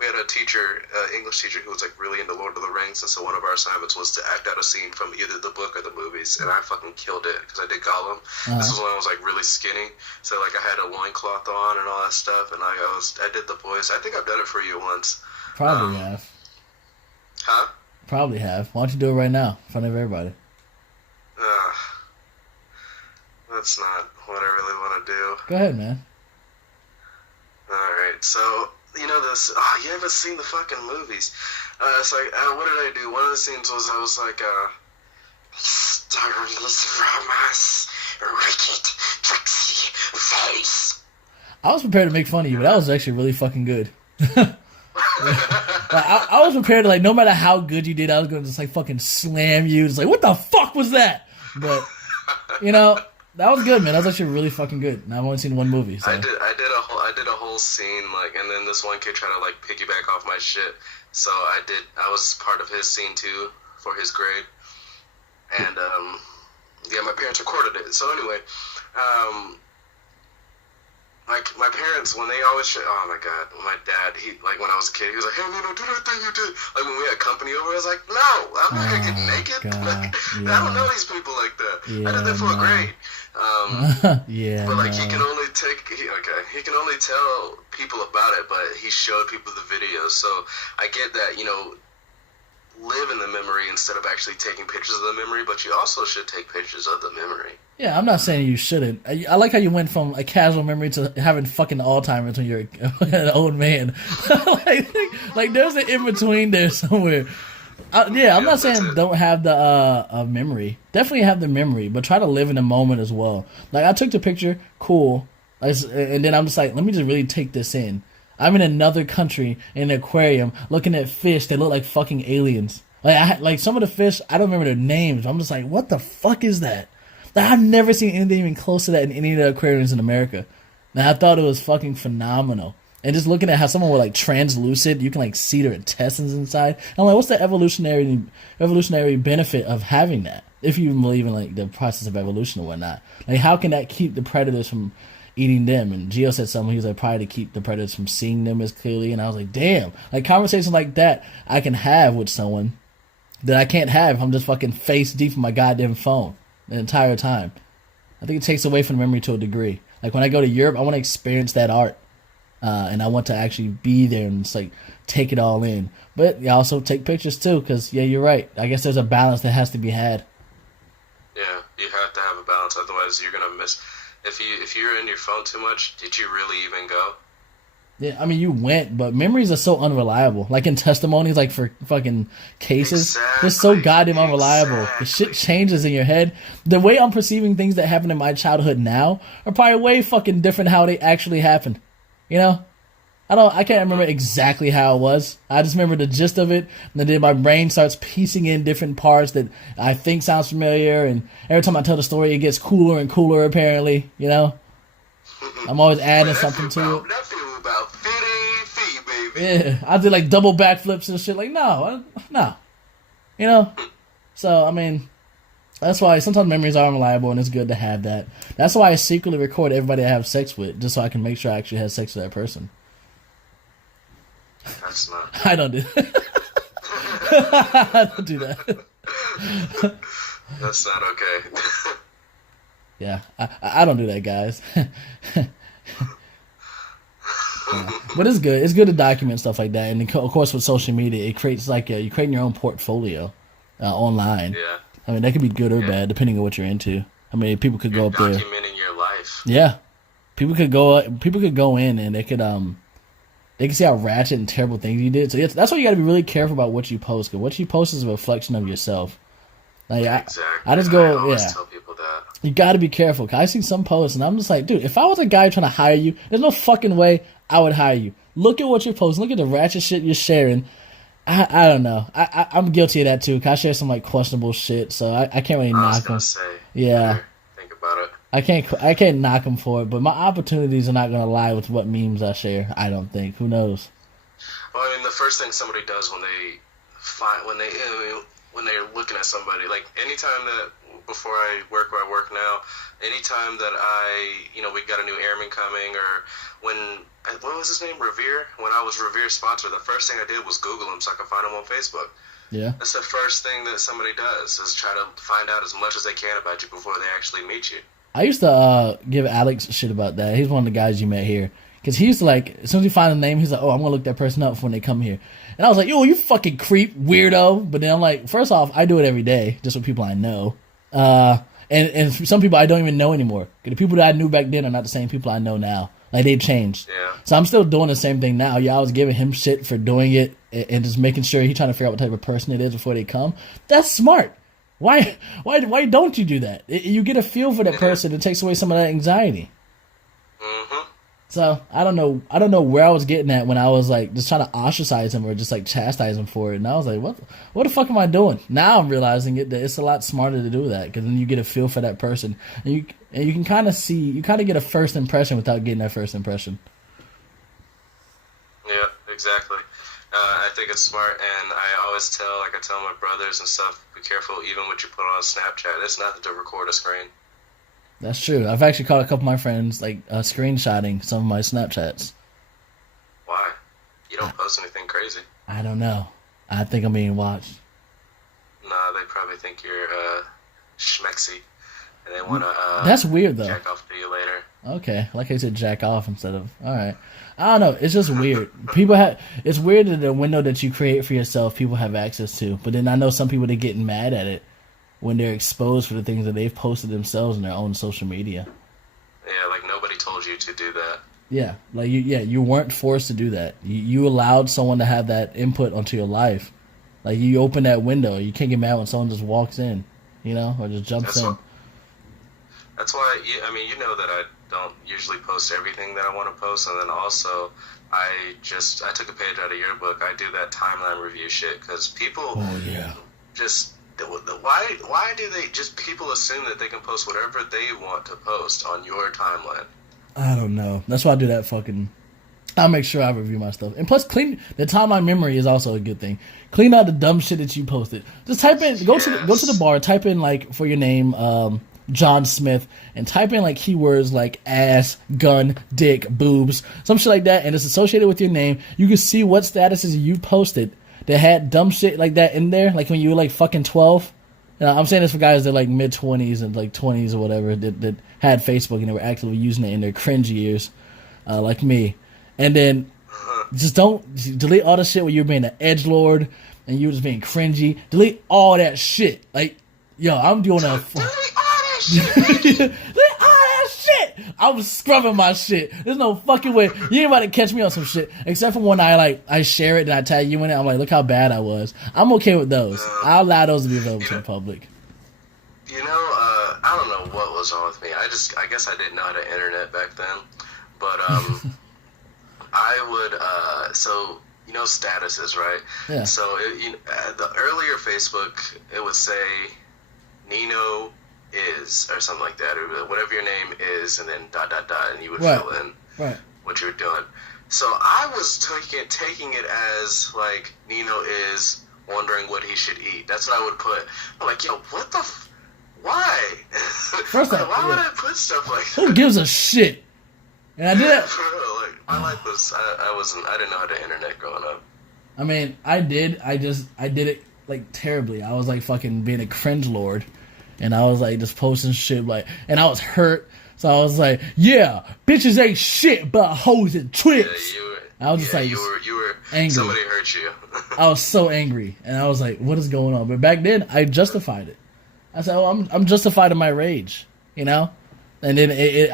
We had a teacher, English teacher, who was like really into Lord of the Rings, and so one of our assignments was to act out a scene from either the book or the movies, and I fucking killed it because I did Gollum. This was when I was like really skinny, so like I had a loincloth on and all that stuff, and I did the voice. I think I've done it for you once. Probably have. Huh? Probably have. Why don't you do it right now in front of everybody? That's not what I really want to do. Go ahead, man. Alright, so, this, you haven't seen the fucking movies. It's like, what did I do? One of the scenes was, I was like, Release from us, wicked, tricksy face. I was prepared to make fun of you, but that was actually really fucking good. I was prepared to, like, no matter how good you did, I was going to just, like, fucking slam you. Just like, what the fuck was that? But, you know, that was good, man. That was actually really fucking good. And I've only seen one movie. So. I did a whole scene, like, and then this one kid tried to, like, piggyback off my shit. So I was part of his scene, too, for his grade. And, yeah, my parents recorded it. So anyway, like, my parents, when they always, oh my god, my dad, he, like, when I was a kid, he was like, hey, Nino, do that thing you did. Like, when we had company over, I was like, no, I'm not gonna get naked. Like, I don't know these people like that. I did that for a grade. But, like, he can only he can only tell people about it, but he showed people the videos. So I get that, you know, live in the memory instead of actually taking pictures of the memory, but you also should take pictures of the memory. Yeah, I'm not saying you shouldn't. I like how you went from a casual memory to having fucking Alzheimer's when you're an old man. like there's an in-between there somewhere. I'm not saying don't have the memory. Definitely have the memory, but try to live in the moment as well. Like, I took the picture, cool, and then I'm just like, let me just really take this in. I'm in another country in an aquarium looking at fish that look like fucking aliens. Like some of the fish, I don't remember their names. I'm just like, what the fuck is that? Like, I've never seen anything even close to that in any of the aquariums in America. And I thought it was fucking phenomenal. And just looking at how someone were like translucent, you can like see their intestines inside. I'm like, what's the evolutionary benefit of having that? If you believe in like the process of evolution or whatnot. Like, how can that keep the predators from eating them? And Gio said something, he was like, probably to keep the predators from seeing them as clearly. And I was like, damn, like conversations like that I can have with someone that I can't have if I'm just fucking face deep in my goddamn phone the entire time. I think it takes away from the memory to a degree. Like, when I go to Europe, I want to experience that art. And I want to actually be there and just like take it all in. But you also take pictures too, because yeah, you're right. I guess there's a balance that has to be had. Yeah, you have to have a balance, otherwise you're gonna miss. If you're in your phone too much, did you really even go? Yeah, I mean, you went, but memories are so unreliable. Like in testimonies, like for fucking cases, they're so goddamn unreliable. The shit changes in your head. The way I'm perceiving things that happened in my childhood now are probably way fucking different how they actually happened. You know? I can't remember exactly how it was. I just remember the gist of it, and then my brain starts piecing in different parts that I think sounds familiar, and every time I tell the story, it gets cooler and cooler, apparently, you know? I'm always adding something to it. That feel about 50 feet, baby. Yeah, I did like double backflips and shit, like, no. You know? So, I mean, that's why sometimes memories are unreliable, and it's good to have that. That's why I secretly record everybody I have sex with, just so I can make sure I actually have sex with that person. That's not. I don't do that. I don't do that. That's not okay. Yeah, I don't do that, guys. Yeah. But it's good. It's good to document stuff like that, and of course with social media, it creates like you're creating your own portfolio online. Yeah. I mean, that could be good or bad depending on what you're into. I mean, people could go up there. Documenting your life. Yeah, people could go in and they could see how ratchet and terrible things you did. So that's why you got to be really careful about what you post. Because what you post is a reflection of yourself. Like, exactly. I just go, I always tell people that. You got to be careful. Cause I see some posts and I'm just like, dude, if I was a guy trying to hire you, there's no fucking way I would hire you. Look at what you're posting. Look at the ratchet shit you're sharing. I don't know. I'm guilty of that too. Cause I share some like questionable shit, so I can't really knock them. Yeah. Think about it. I can't knock them for it, but my opportunities are not gonna lie with what memes I share. I don't think. Who knows? Well, I mean, the first thing somebody does when they're looking at somebody, like anytime that before I work where I work now, anytime that we got a new airman coming, or what was his name, Revere? When I was Revere's sponsor, the first thing I did was Google him so I could find him on Facebook. Yeah. That's the first thing that somebody does, is try to find out as much as they can about you before they actually meet you. I used to give Alex shit about that. He's one of the guys you met here. Because he used to, like, as soon as he find a name, he's like, oh, I'm going to look that person up when they come here. And I was like, yo, you fucking creep, weirdo. But then I'm like, first off, I do it every day, just with people I know. And some people I don't even know anymore. The people that I knew back then are not the same people I know now. Like, they've changed. Yeah. So I'm still doing the same thing now. Yeah, I was giving him shit for doing it and just making sure he's trying to figure out what type of person it is before they come. That's smart. Why don't you do that? You get a feel for that person. It takes away some of that anxiety. Mm-hmm. So I don't know where I was getting at when I was like just trying to ostracize him or just like chastise him for it. And I was like, what the fuck am I doing? Now I'm realizing that it's a lot smarter to do that, because then you get a feel for that person, and you can kind of get a first impression without getting that first impression. Yeah, exactly. I think it's smart, and I tell my brothers and stuff, be careful even what you put on Snapchat. It's nothing to record a screen. That's true. I've actually caught a couple of my friends like screenshotting some of my Snapchats. Why? You don't post anything crazy. I don't know. I think I'm being watched. Nah, they probably think you're schmexy, and they want to That's weird though. jack off to you later. Okay, like I said, jack off instead of all right. I don't know. It's just weird. It's weird that the window that you create for yourself, people have access to. But then I know some people that get mad at it when they're exposed for the things that they've posted themselves in their own social media. Yeah, like nobody told you to do that. Yeah, like you weren't forced to do that. You allowed someone to have that input onto your life. Like you open that window. You can't get mad when someone just walks in, or just jumps in. That's why, you know that I don't usually post everything that I want to post, and then also I took a page out of your book. I do that timeline review shit because people just why do they just people assume that they can post whatever they want to post on your timeline? I don't know. That's why I do that fucking. I'll make sure I review my stuff, and plus, clean the timeline memory is also a good thing. Clean out the dumb shit that you posted. Just type in, go to the bar, type in like for your name, John Smith, and type in like keywords like ass, gun, dick, boobs, some shit like that, and it's associated with your name. You can see what statuses you posted that had dumb shit like that in there, like when you were like fucking 12. I'm saying this for guys that are like mid-20s and like 20s or whatever that had Facebook and they were actively using it in their cringe years, like me. And then just don't delete all the shit where you're being an edgelord and you're just being cringy. Delete all that shit. Like, yo, I'm doing a... Delete all that shit! Delete all that shit! I was scrubbing my shit. There's no fucking way. You ain't about to catch me on some shit. Except for when I share it and I tag you in it. I'm like, look how bad I was. I'm okay with those. I'll allow those to be available to the public. I don't know what was wrong with me. I guess I didn't know how to internet back then. But, I would, statuses, right? Yeah. So, the earlier Facebook, it would say, Nino is, or something like that, or whatever your name is, and then ... and you would fill in what you were doing. So I was taking it as, like, Nino is wondering what he should eat. That's what I would put. I'm like, yo, what the why? First off, why would I put stuff like that? Who gives a shit? And I did it. For real, like, my life was, I didn't know how to internet growing up. I mean, I did. I did it, like, terribly. I was, like, fucking being a cringe lord. And I was, like, just posting shit, like, and I was hurt. So I was like, yeah, bitches ain't shit but hoes and tricks. Yeah, I was just like, you were angry. Somebody hurt you. I was so angry. And I was like, what is going on? But back then, I justified it. I said, oh, I'm justified in my rage, And then it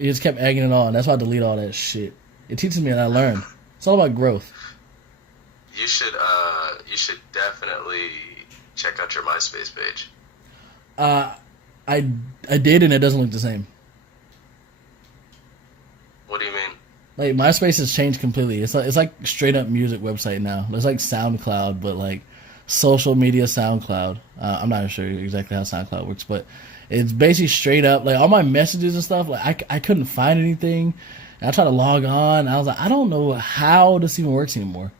just kept egging it on. That's why I delete all that shit. It teaches me and I learn. It's all about growth. You should definitely check out your MySpace page. I did, and it doesn't look the same. What do you mean? Like, MySpace has changed completely. It's like straight up music website now. It's like SoundCloud, but like social media SoundCloud. I'm not sure exactly how SoundCloud works, but it's basically straight up like all my messages and stuff. Like I couldn't find anything. And I tried to log on. And I was like, I don't know how this even works anymore.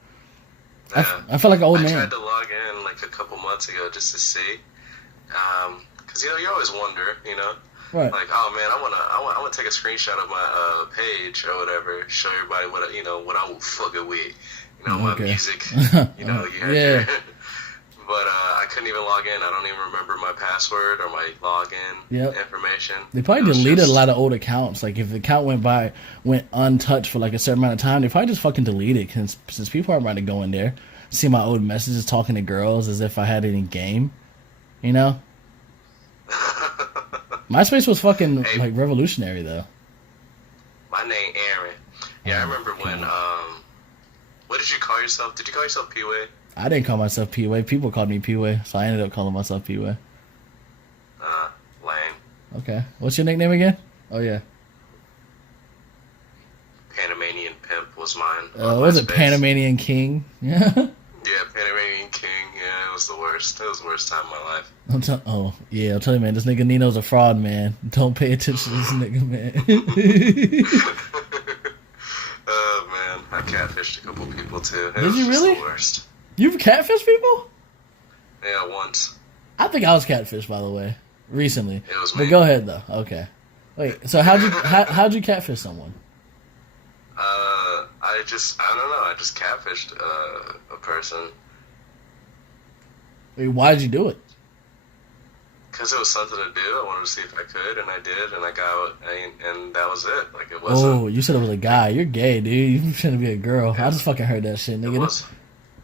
Yeah. I felt like an old man. I tried to log in like a couple months ago just to see, because you always wonder, Right. Like, oh man, I want to take a screenshot of my page or whatever, show everybody what I will fucking with, my music, yeah. But I couldn't even log in. I don't even remember my password or my login information. They probably deleted a lot of old accounts. Like if the account went untouched for like a certain amount of time, they probably just fucking delete it since people aren't about to go in there, see my old messages, talking to girls as if I had any game, MySpace was fucking like revolutionary though. My name Aaron. Yeah, I remember when. What did you call yourself? Did you call yourself P-Way? I didn't call myself P-Way. People called me P-Way, so I ended up calling myself P-Way. Okay. What's your nickname again? Oh yeah. Panamanian Pimp was mine. Was it Panamanian King? Yeah. Yeah, Panamanian King. Yeah, it was the worst. It was the worst time of my life. I'm telling you, man. This nigga Nino's a fraud, man. Don't pay attention to this nigga, man. Oh man, I catfished a couple people too. Did you really? The worst. You've catfished people? Yeah, once. I think I was catfished, by the way, recently. It was me. But go ahead though. Okay. Wait. So how'd you catfish someone? I don't know. I just catfished a person. Wait, why'd you do it? Because it was something to do. I wanted to see if I could, and I did, and I got, and that was it. Like, it wasn't. Oh, you said it was a guy. You're gay, dude. You shouldn't be a girl. I just fucking heard that shit, nigga.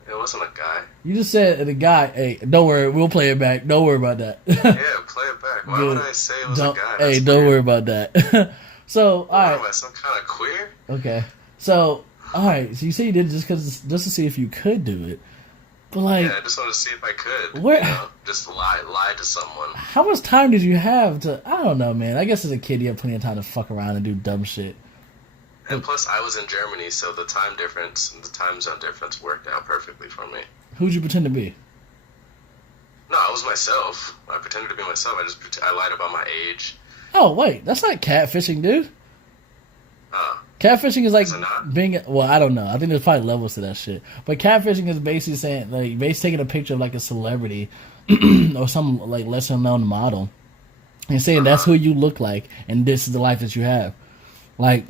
It wasn't a guy. You just said the guy. Hey, don't worry. We'll play it back. Don't worry about that. Yeah, play it back. Why would I say it was a guy? Hey, don't worry about that. So, all right. Am I some kind of queer? Okay. So, all right. So you say you did it just to see if you could do it, but like, yeah, I just wanted to see if I could. Where? Just lie to someone. How much time did you have to? I don't know, man. I guess as a kid, you have plenty of time to fuck around and do dumb shit. And plus, I was in Germany, so the time difference and the time zone difference worked out perfectly for me. Who'd you pretend to be? No, I was myself. I pretended to be myself. I lied about my age. Oh wait, that's not catfishing, dude. Catfishing is like being. Well, I don't know. I think there's probably levels to that shit. But catfishing is basically saying, like, basically taking a picture of like a celebrity or some like lesser known model and saying that's who you look like and this is the life that you have. Like,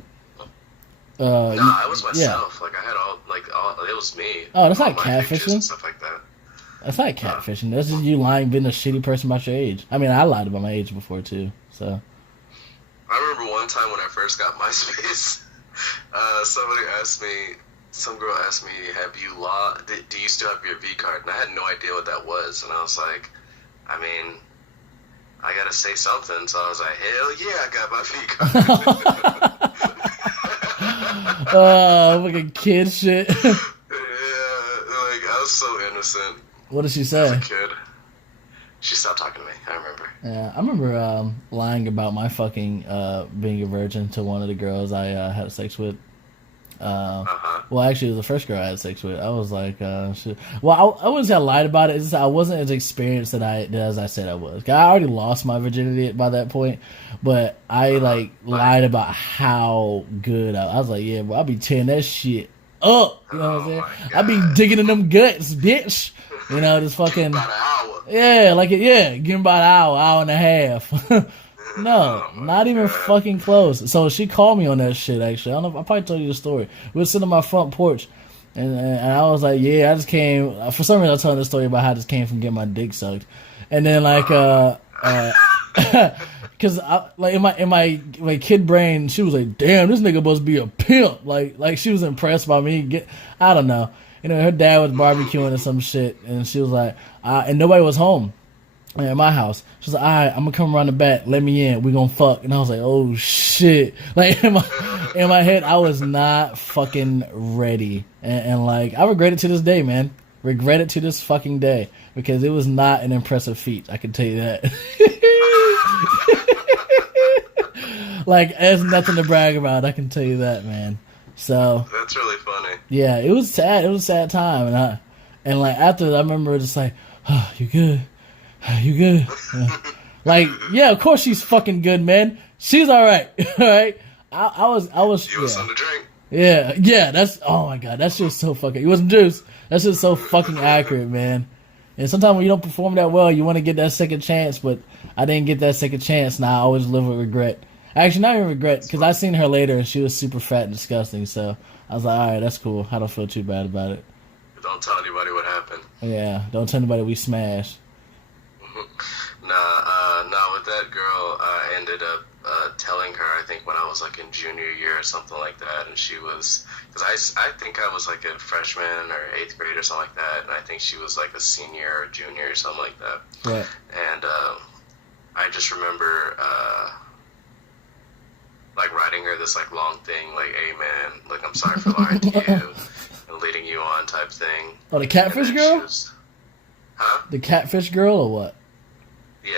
no, I was myself. Yeah. Like I had all. It was me. Oh, that's not catfishing. And stuff like that. That's not catfishing. That's just you lying, being a shitty person about your age. I mean, I lied about my age before too. So. I remember one time when I first got MySpace. Some girl asked me, do you still have your V card? And I had no idea what that was. And I was like, I mean, I gotta say something. So I was like, hell yeah, I got my V card. Oh, fucking kid shit. Yeah, like, I was so innocent. What did she say? As a kid. She stopped talking to me. I remember. Yeah, I remember lying about my fucking being a virgin to one of the girls I had sex with. Well, actually, it was the first girl I had sex with. I was like, shit. Well, I wouldn't say I lied about it. It's just I wasn't as experienced as I said I was. I already lost my virginity by that point, but I lied about how good I was. Like, yeah, bro, I'll be tearing that shit up. You know what I'm saying? I'll be digging in them guts, bitch. You know, just fucking. About an hour. Yeah, give him about an hour and a half. No, not even fucking close. So she called me on that shit, actually. I don't know, I probably told you the story. We were sitting on my front porch, and I was like, yeah, I just came. For some reason, I was telling the story about how I just came from getting my dick sucked. And then, because in my kid brain, she was like, damn, this nigga must be a pimp. Like she was impressed by me. I don't know. You know, her dad was barbecuing or some shit, and she was like, and nobody was home at my house. She was like, all right, I'm gonna come around the back, let me in, we gonna fuck. And I was like, oh shit. Like, in my head, I was not fucking ready. And like, I regret it to this day, man. Regret it to this fucking day. Because it was not an impressive feat, I can tell you that. Like, there's nothing to brag about, I can tell you that, man. So that's really funny. Yeah, it was sad. It was a sad time, and like after that, I remember just like, oh, you good? You good? Like, yeah, of course she's fucking good, man. She's all right. All right. I was. You was something to drink. Yeah. That's, oh my god, that's just so fucking. It wasn't juice. That's just so fucking accurate, man. And sometimes when you don't perform that well, you want to get that second chance, but I didn't get that second chance. Now I always live with regret. Actually, not even regret, because I seen her later and she was super fat and disgusting. So I was like, all right, that's cool. I don't feel too bad about it. Don't tell anybody what happened. Yeah, don't tell anybody we smashed. Nah, with that girl, I ended up telling her, I think when I was like in junior year or something like that, and she was, because I think I was like a freshman or 8th grade or something like that, and I think she was like a senior or junior or something like that. Right. And I just remember like writing her this like long thing, like, hey man, like I'm sorry for lying to you and leading you on type thing. Oh, the catfish girl? Huh? The catfish girl or what? Yeah.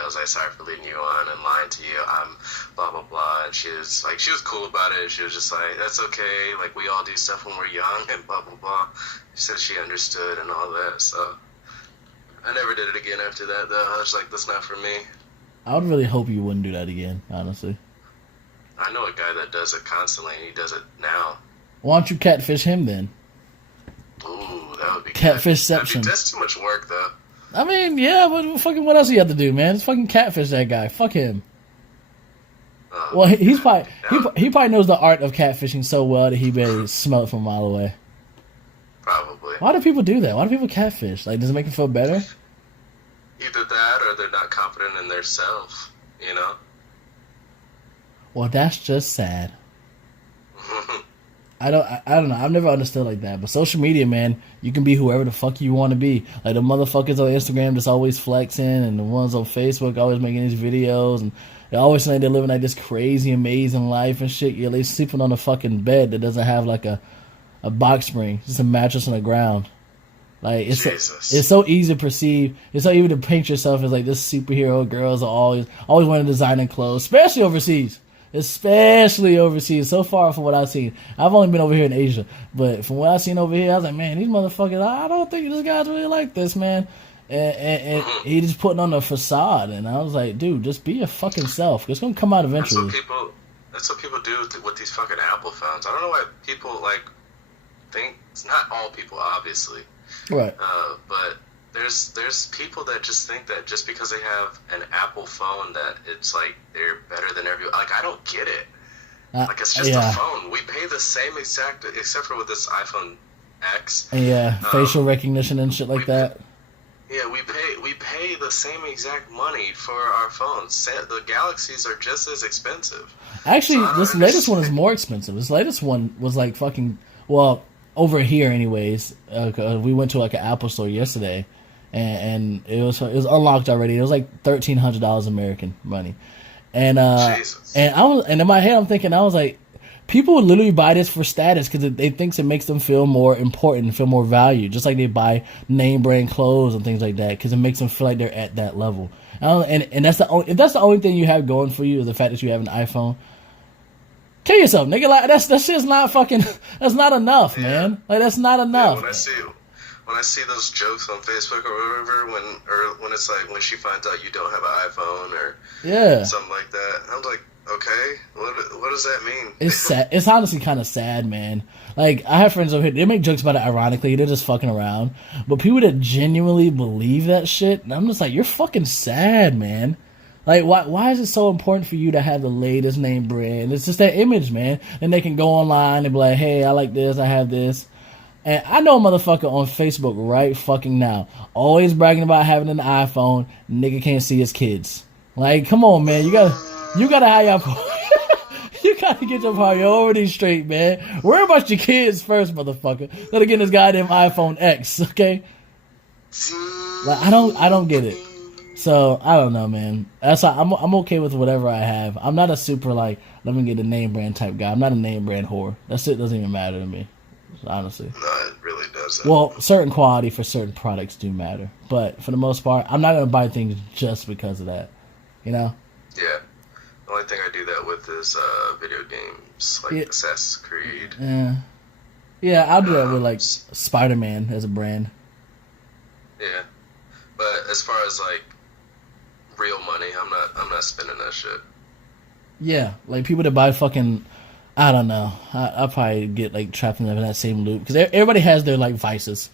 I was like, sorry for leading you on and lying to you. I'm blah blah blah. And she was cool about it. She was just like, that's okay. Like, we all do stuff when we're young and blah blah blah. She said she understood and all that. So I never did it again after that, though. I was like, that's not for me. I would really hope you wouldn't do that again, honestly. I know a guy that does it constantly, and he does it now. Why don't you catfish him then? Ooh, that would be Catfishception. That's too much work, though. I mean, yeah, but fucking what else do you have to do, man? Just fucking catfish that guy. Fuck him. Well, he's probably he probably knows the art of catfishing so well that he barely smell it from a mile away. Probably. Why do people do that? Why do people catfish? Like, does it make them feel better? Either that, or they're not confident in their self. You know. Well, that's just sad. I don't know. I've never understood like that. But social media, man, you can be whoever the fuck you want to be. Like the motherfuckers on Instagram that's always flexing, and the ones on Facebook always making these videos, and they always saying they're living like this crazy, amazing life and shit. Yeah, they sleeping on a fucking bed that doesn't have like a box spring, just a mattress on the ground. Like it's so easy to perceive. It's so easy to paint yourself as like this superhero. Girls are always wearing designer clothes, especially overseas. So far from what I've seen. I've only been over here in Asia, but from what I've seen over here, I was like, man, these motherfuckers, I don't think this guy's really like this, man. And he just putting on a facade, and I was like, dude, just be your fucking self. It's gonna come out eventually. That's what people do with these fucking Apple phones. I don't know why people like think. It's not all people, obviously, right? But there's people that just think that just because they have an Apple phone that it's like they're better than everyone. Like, I don't get it. Like, it's just a phone. We pay the same exact, except for with this iPhone X. Yeah, facial recognition and shit like that. Yeah, we pay the same exact money for our phones. The Galaxies are just as expensive. Actually, this latest one is more expensive. This latest one was like fucking, well, over here anyways. We went to like an Apple store yesterday. And it was unlocked already. It was like $1,300 American money, and in my head I'm thinking, I was like, people would literally buy this for status because they think it makes them feel more important, feel more value, just like they buy name brand clothes and things like that because it makes them feel like they're at that level. And that's if that's the only thing you have going for you is the fact that you have an iPhone. Kill yourself, nigga. Like that shit's not fucking. That's not enough, man. Like that's not enough. Yeah, when I see those jokes on Facebook or whatever, when it's like when she finds out you don't have an iPhone or something like that, I'm like, okay, what does that mean? It's sad. It's honestly kind of sad, man. Like, I have friends over here, they make jokes about it ironically, they're just fucking around, but people that genuinely believe that shit, and I'm just like, you're fucking sad, man. Like, why is it so important for you to have the latest name brand? It's just that image, man. And they can go online and be like, hey, I like this, I have this. And I know a motherfucker on Facebook right fucking now, always bragging about having an iPhone, nigga can't see his kids. Like, come on, man, you gotta have your, you gotta get your priorities straight, man. Worry about your kids first, motherfucker. Let her get this goddamn iPhone X, okay? Like, I don't get it. So I don't know, man. That's why I'm okay with whatever I have. I'm not a super like let me get a name brand type guy. I'm not a name brand whore. That shit doesn't even matter to me. Honestly. No, it really doesn't. Well, certain quality for certain products do matter. But for the most part, I'm not going to buy things just because of that. You know? Yeah. The only thing I do that with is video games, like Assassin's Creed. Yeah, I'll do that with, like, Spider-Man as a brand. Yeah. But as far as, like, real money, I'm not spending that shit. Yeah, like, people that buy fucking... I don't know. I'll probably get like trapped in that same loop because everybody has their like vices.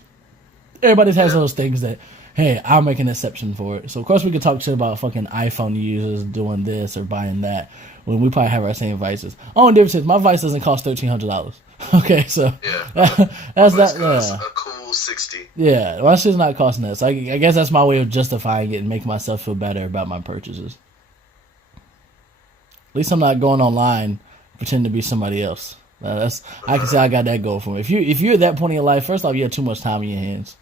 Everybody has those things that, hey, I'll make an exception for it. So of course we could talk shit about fucking iPhone users doing this or buying that when we probably have our same vices. Only difference is my vice doesn't cost $1,300. Okay, so that's that. Yeah, a cool 60. Yeah, my shit's not costing that. So I guess that's my way of justifying it and making myself feel better about my purchases. At least I'm not going online. Pretend to be somebody else. I can say I got that goal for me. If you're at that point in your life, first off, you have too much time in your hands.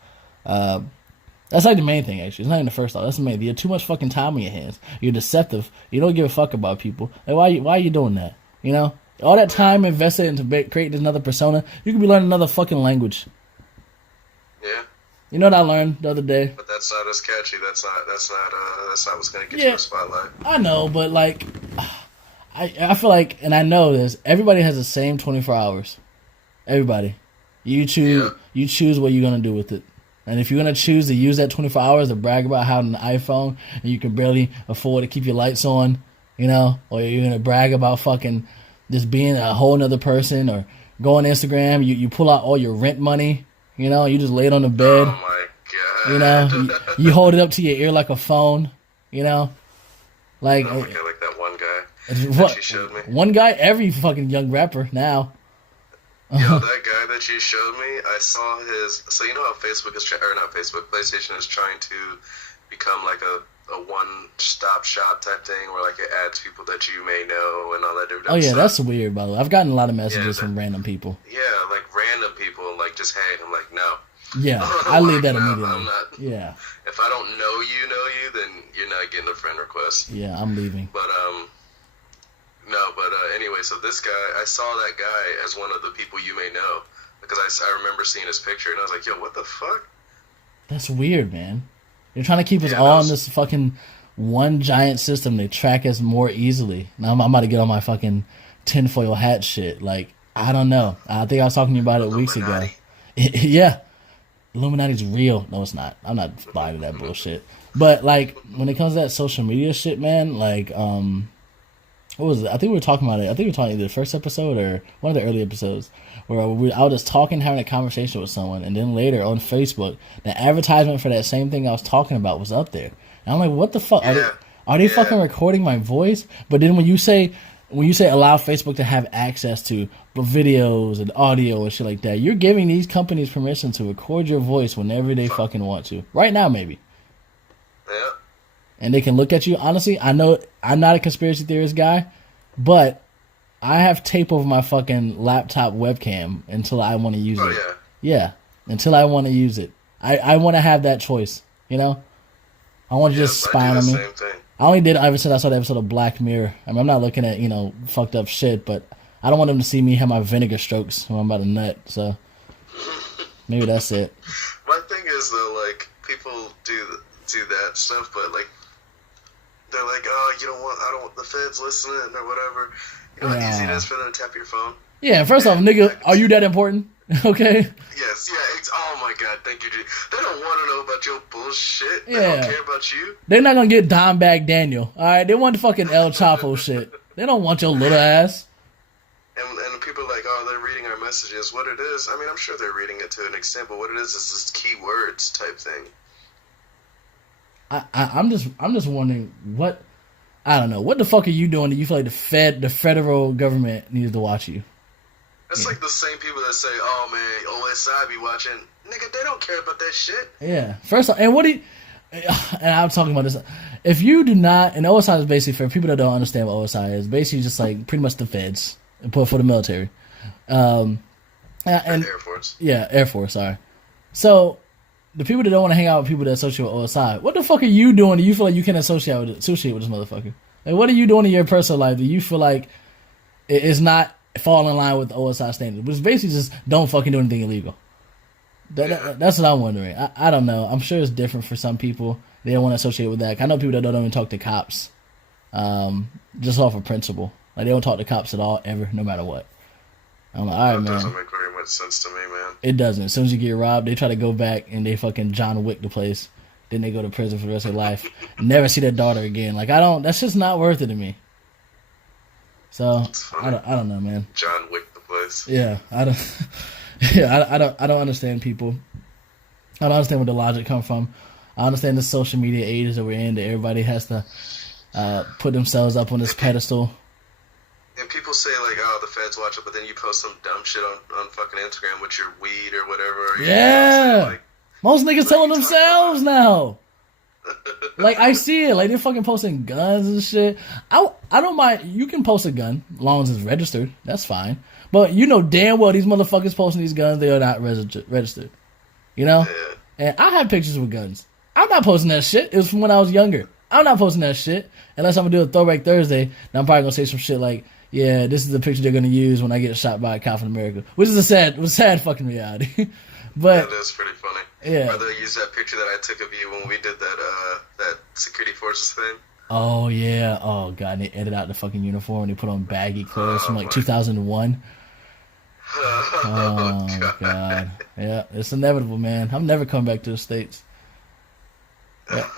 That's like the main thing, actually. It's not even the first off. That's the main thing. You have too much fucking time in your hands. You're deceptive. You don't give a fuck about people. Like, why are you doing that? You know? All that time invested into creating another persona, you could be learning another fucking language. Yeah. You know what I learned the other day? But That's not as catchy. That's not what's gonna get you a spotlight. I know, but like, I feel like, and I know this. Everybody has the same 24 hours. Everybody, you choose what you're gonna do with it. And if you're gonna choose to use that 24 hours to brag about having an iPhone and you can barely afford to keep your lights on, you know, or you're gonna brag about fucking just being a whole nother person, or go on Instagram, you pull out all your rent money, you know, you just lay it on the bed. Oh my god. You know, you hold it up to your ear like a phone, you know, like. Oh my god, like that one guy that you showed me. One guy, every fucking young rapper now. Yo, that guy that you showed me, I saw his. So you know how Facebook is, or not Facebook, PlayStation is trying to become like a one-stop shop type thing, where like it adds people that you may know and all that different stuff. Oh yeah, that's weird, by the way. I've gotten a lot of messages from random people. Yeah, like random people, like just hey, I'm like no. Yeah, I leave that immediately. I'm not. Yeah. If I don't know you, then you're not getting a friend request. Yeah, I'm leaving. But anyway, so this guy, I saw that guy as one of the people you may know, because I remember seeing his picture and I was like, yo, what the fuck? That's weird, man. They're trying to keep us all in this fucking one giant system. They track us more easily. Now I'm about to get on my fucking tinfoil hat shit. Like, I don't know. I think I was talking to you about it weeks ago. Yeah. Illuminati's real. No, it's not. I'm not buying that bullshit. But, like, when it comes to that social media shit, man, like, what was it? I think we were talking about it. I think we were talking either the first episode or one of the early episodes where I was just talking, having a conversation with someone, and then later on Facebook, the advertisement for that same thing I was talking about was up there. And I'm like, what the fuck? Are they fucking recording my voice? But then when you say allow Facebook to have access to videos and audio and shit like that, you're giving these companies permission to record your voice whenever they fucking want to. Right now, maybe. Yeah. And they can look at you. Honestly, I know I'm not a conspiracy theorist guy, but I have tape over my fucking laptop webcam until I want to use it. Yeah, until I want to use it. I want to have that choice, you know? I want to just spy on me. I only did it ever since I saw the episode of Black Mirror. I mean, I'm not looking at, you know, fucked up shit, but I don't want them to see me have my vinegar strokes when I'm about to nut, so maybe that's it. My thing is, though, like, people do that stuff, but, like, they're like, oh, I don't want the feds listening or whatever. You know how easy it is for them to tap your phone? Yeah, first off, nigga, are you that important? Okay? Yes, yeah, oh my god, thank you, dude. They don't want to know about your bullshit. They don't care about you. They're not gonna get Dimebag Daniel, alright? They want the fucking El Chapo shit. They don't want your little ass. And people are like, oh, they're reading our messages. What it is, I mean, I'm sure they're reading it to an extent, but what it is just keywords type thing. I'm just wondering what, I don't know, what the fuck are you doing that you feel like the federal government needs to watch you? It's like the same people that say, oh man, OSI be watching. Nigga, they don't care about that shit. Yeah. First off, and and I'm talking about this, if you do not, and OSI is basically, for people that don't understand what OSI is, basically just like pretty much the feds for the military. And Air Force. Yeah, Air Force, sorry. So, the people that don't want to hang out with people that associate with OSI, what the fuck are you doing that you feel like you can associate with this motherfucker? Like, what are you doing in your personal life that you feel like is not fall in line with the OSI standards? Which is basically just don't fucking do anything illegal. That's what I'm wondering. I don't know. I'm sure it's different for some people. They don't want to associate with that. I know people that don't even talk to cops, just off of principle. Like, they don't talk to cops at all, ever, no matter what. I'm like, all right, man. That doesn't make very much sense to me, man. It doesn't. As soon as you get robbed, they try to go back and they fucking John Wick the place. Then they go to prison for the rest of their life. Never see their daughter again. Like, that's just not worth it to me. So, I don't know, man. John Wick the place. Yeah, I don't understand people. I don't understand where the logic comes from. I understand the social media age that we're in, that everybody has to put themselves up on this pedestal. And people say, like, oh, the feds watch it, but then you post some dumb shit on fucking Instagram with your weed or whatever. Yeah. Like, most niggas telling themselves now. Like, I see it. Like, they're fucking posting guns and shit. I don't mind. You can post a gun as long as it's registered. That's fine. But you know damn well these motherfuckers posting these guns, they are not registered. You know? Yeah. And I have pictures with guns. I'm not posting that shit. It was from when I was younger. I'm not posting that shit. Unless I'm going to do a Throwback Thursday. And I'm probably going to say some shit like, yeah, this is the picture they're going to use when I get shot by a cop in America. Which is a sad fucking reality. But yeah, that's pretty funny. Yeah. Or they'll use that picture that I took of you when we did that security forces thing. Oh yeah. Oh god, and they edit out the fucking uniform and they put on baggy clothes from like 2001. Oh, Oh god. Yeah, it's inevitable, man. I'm never coming back to the States. Yeah.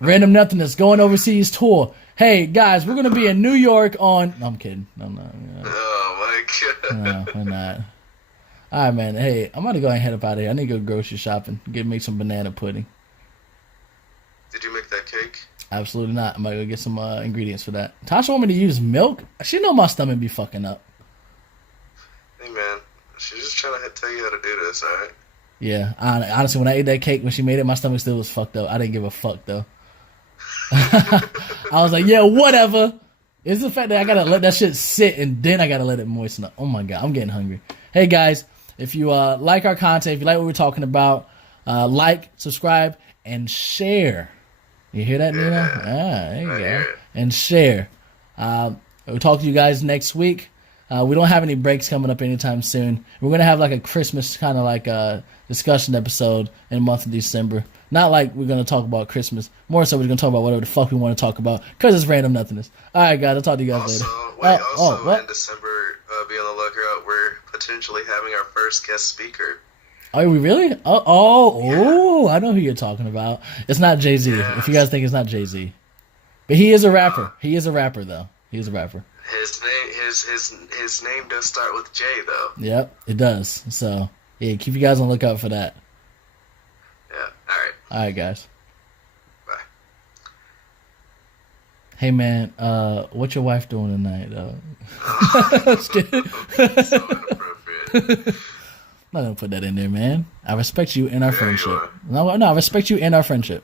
Random Nothingness going overseas tour. Hey guys, we're gonna be in New York on. No, I'm kidding. I'm not. Oh my god. No, we're not. All right, man. Hey, I'm gonna go ahead and head up out of here. I need to go grocery shopping. Make some banana pudding. Did you make that cake? Absolutely not. I'm gonna go get some ingredients for that. Tasha want me to use milk. She know my stomach be fucking up. Hey man, she's just trying to tell you how to do this, all right? Yeah, honestly, when I ate that cake, when she made it, my stomach still was fucked up. I didn't give a fuck though. I was like, yeah, whatever. It's the fact that I gotta let that shit sit and then I gotta let it moisten up. Oh my god, I'm getting hungry. Hey guys, if you like our content, if you like what we're talking about, like, subscribe, and share. You hear that, Nino? There you go. And share. We'll talk to you guys next week. We don't have any breaks coming up anytime soon. We're going to have like a Christmas kind of like discussion episode in the month of December. Not like we're going to talk about Christmas. More so we're going to talk about whatever the fuck we want to talk about because it's random nothingness. All right, guys. I'll talk to you guys later. In December, be on the lookout. We're potentially having our first guest speaker. Are we really? Oh, I know who you're talking about. It's not Jay-Z. Yes. If you guys think it's not Jay-Z. But he is a rapper. He is a rapper, though. He is a rapper. His name does start with J, though. Yep, it does. So, yeah, keep you guys on the lookout for that. Yeah, alright. Alright, guys. Bye. Hey, man, what's your wife doing tonight, though? Just kidding. So inappropriate. I'm not gonna put that in there, man. I respect you in our friendship. No, I respect you in our friendship.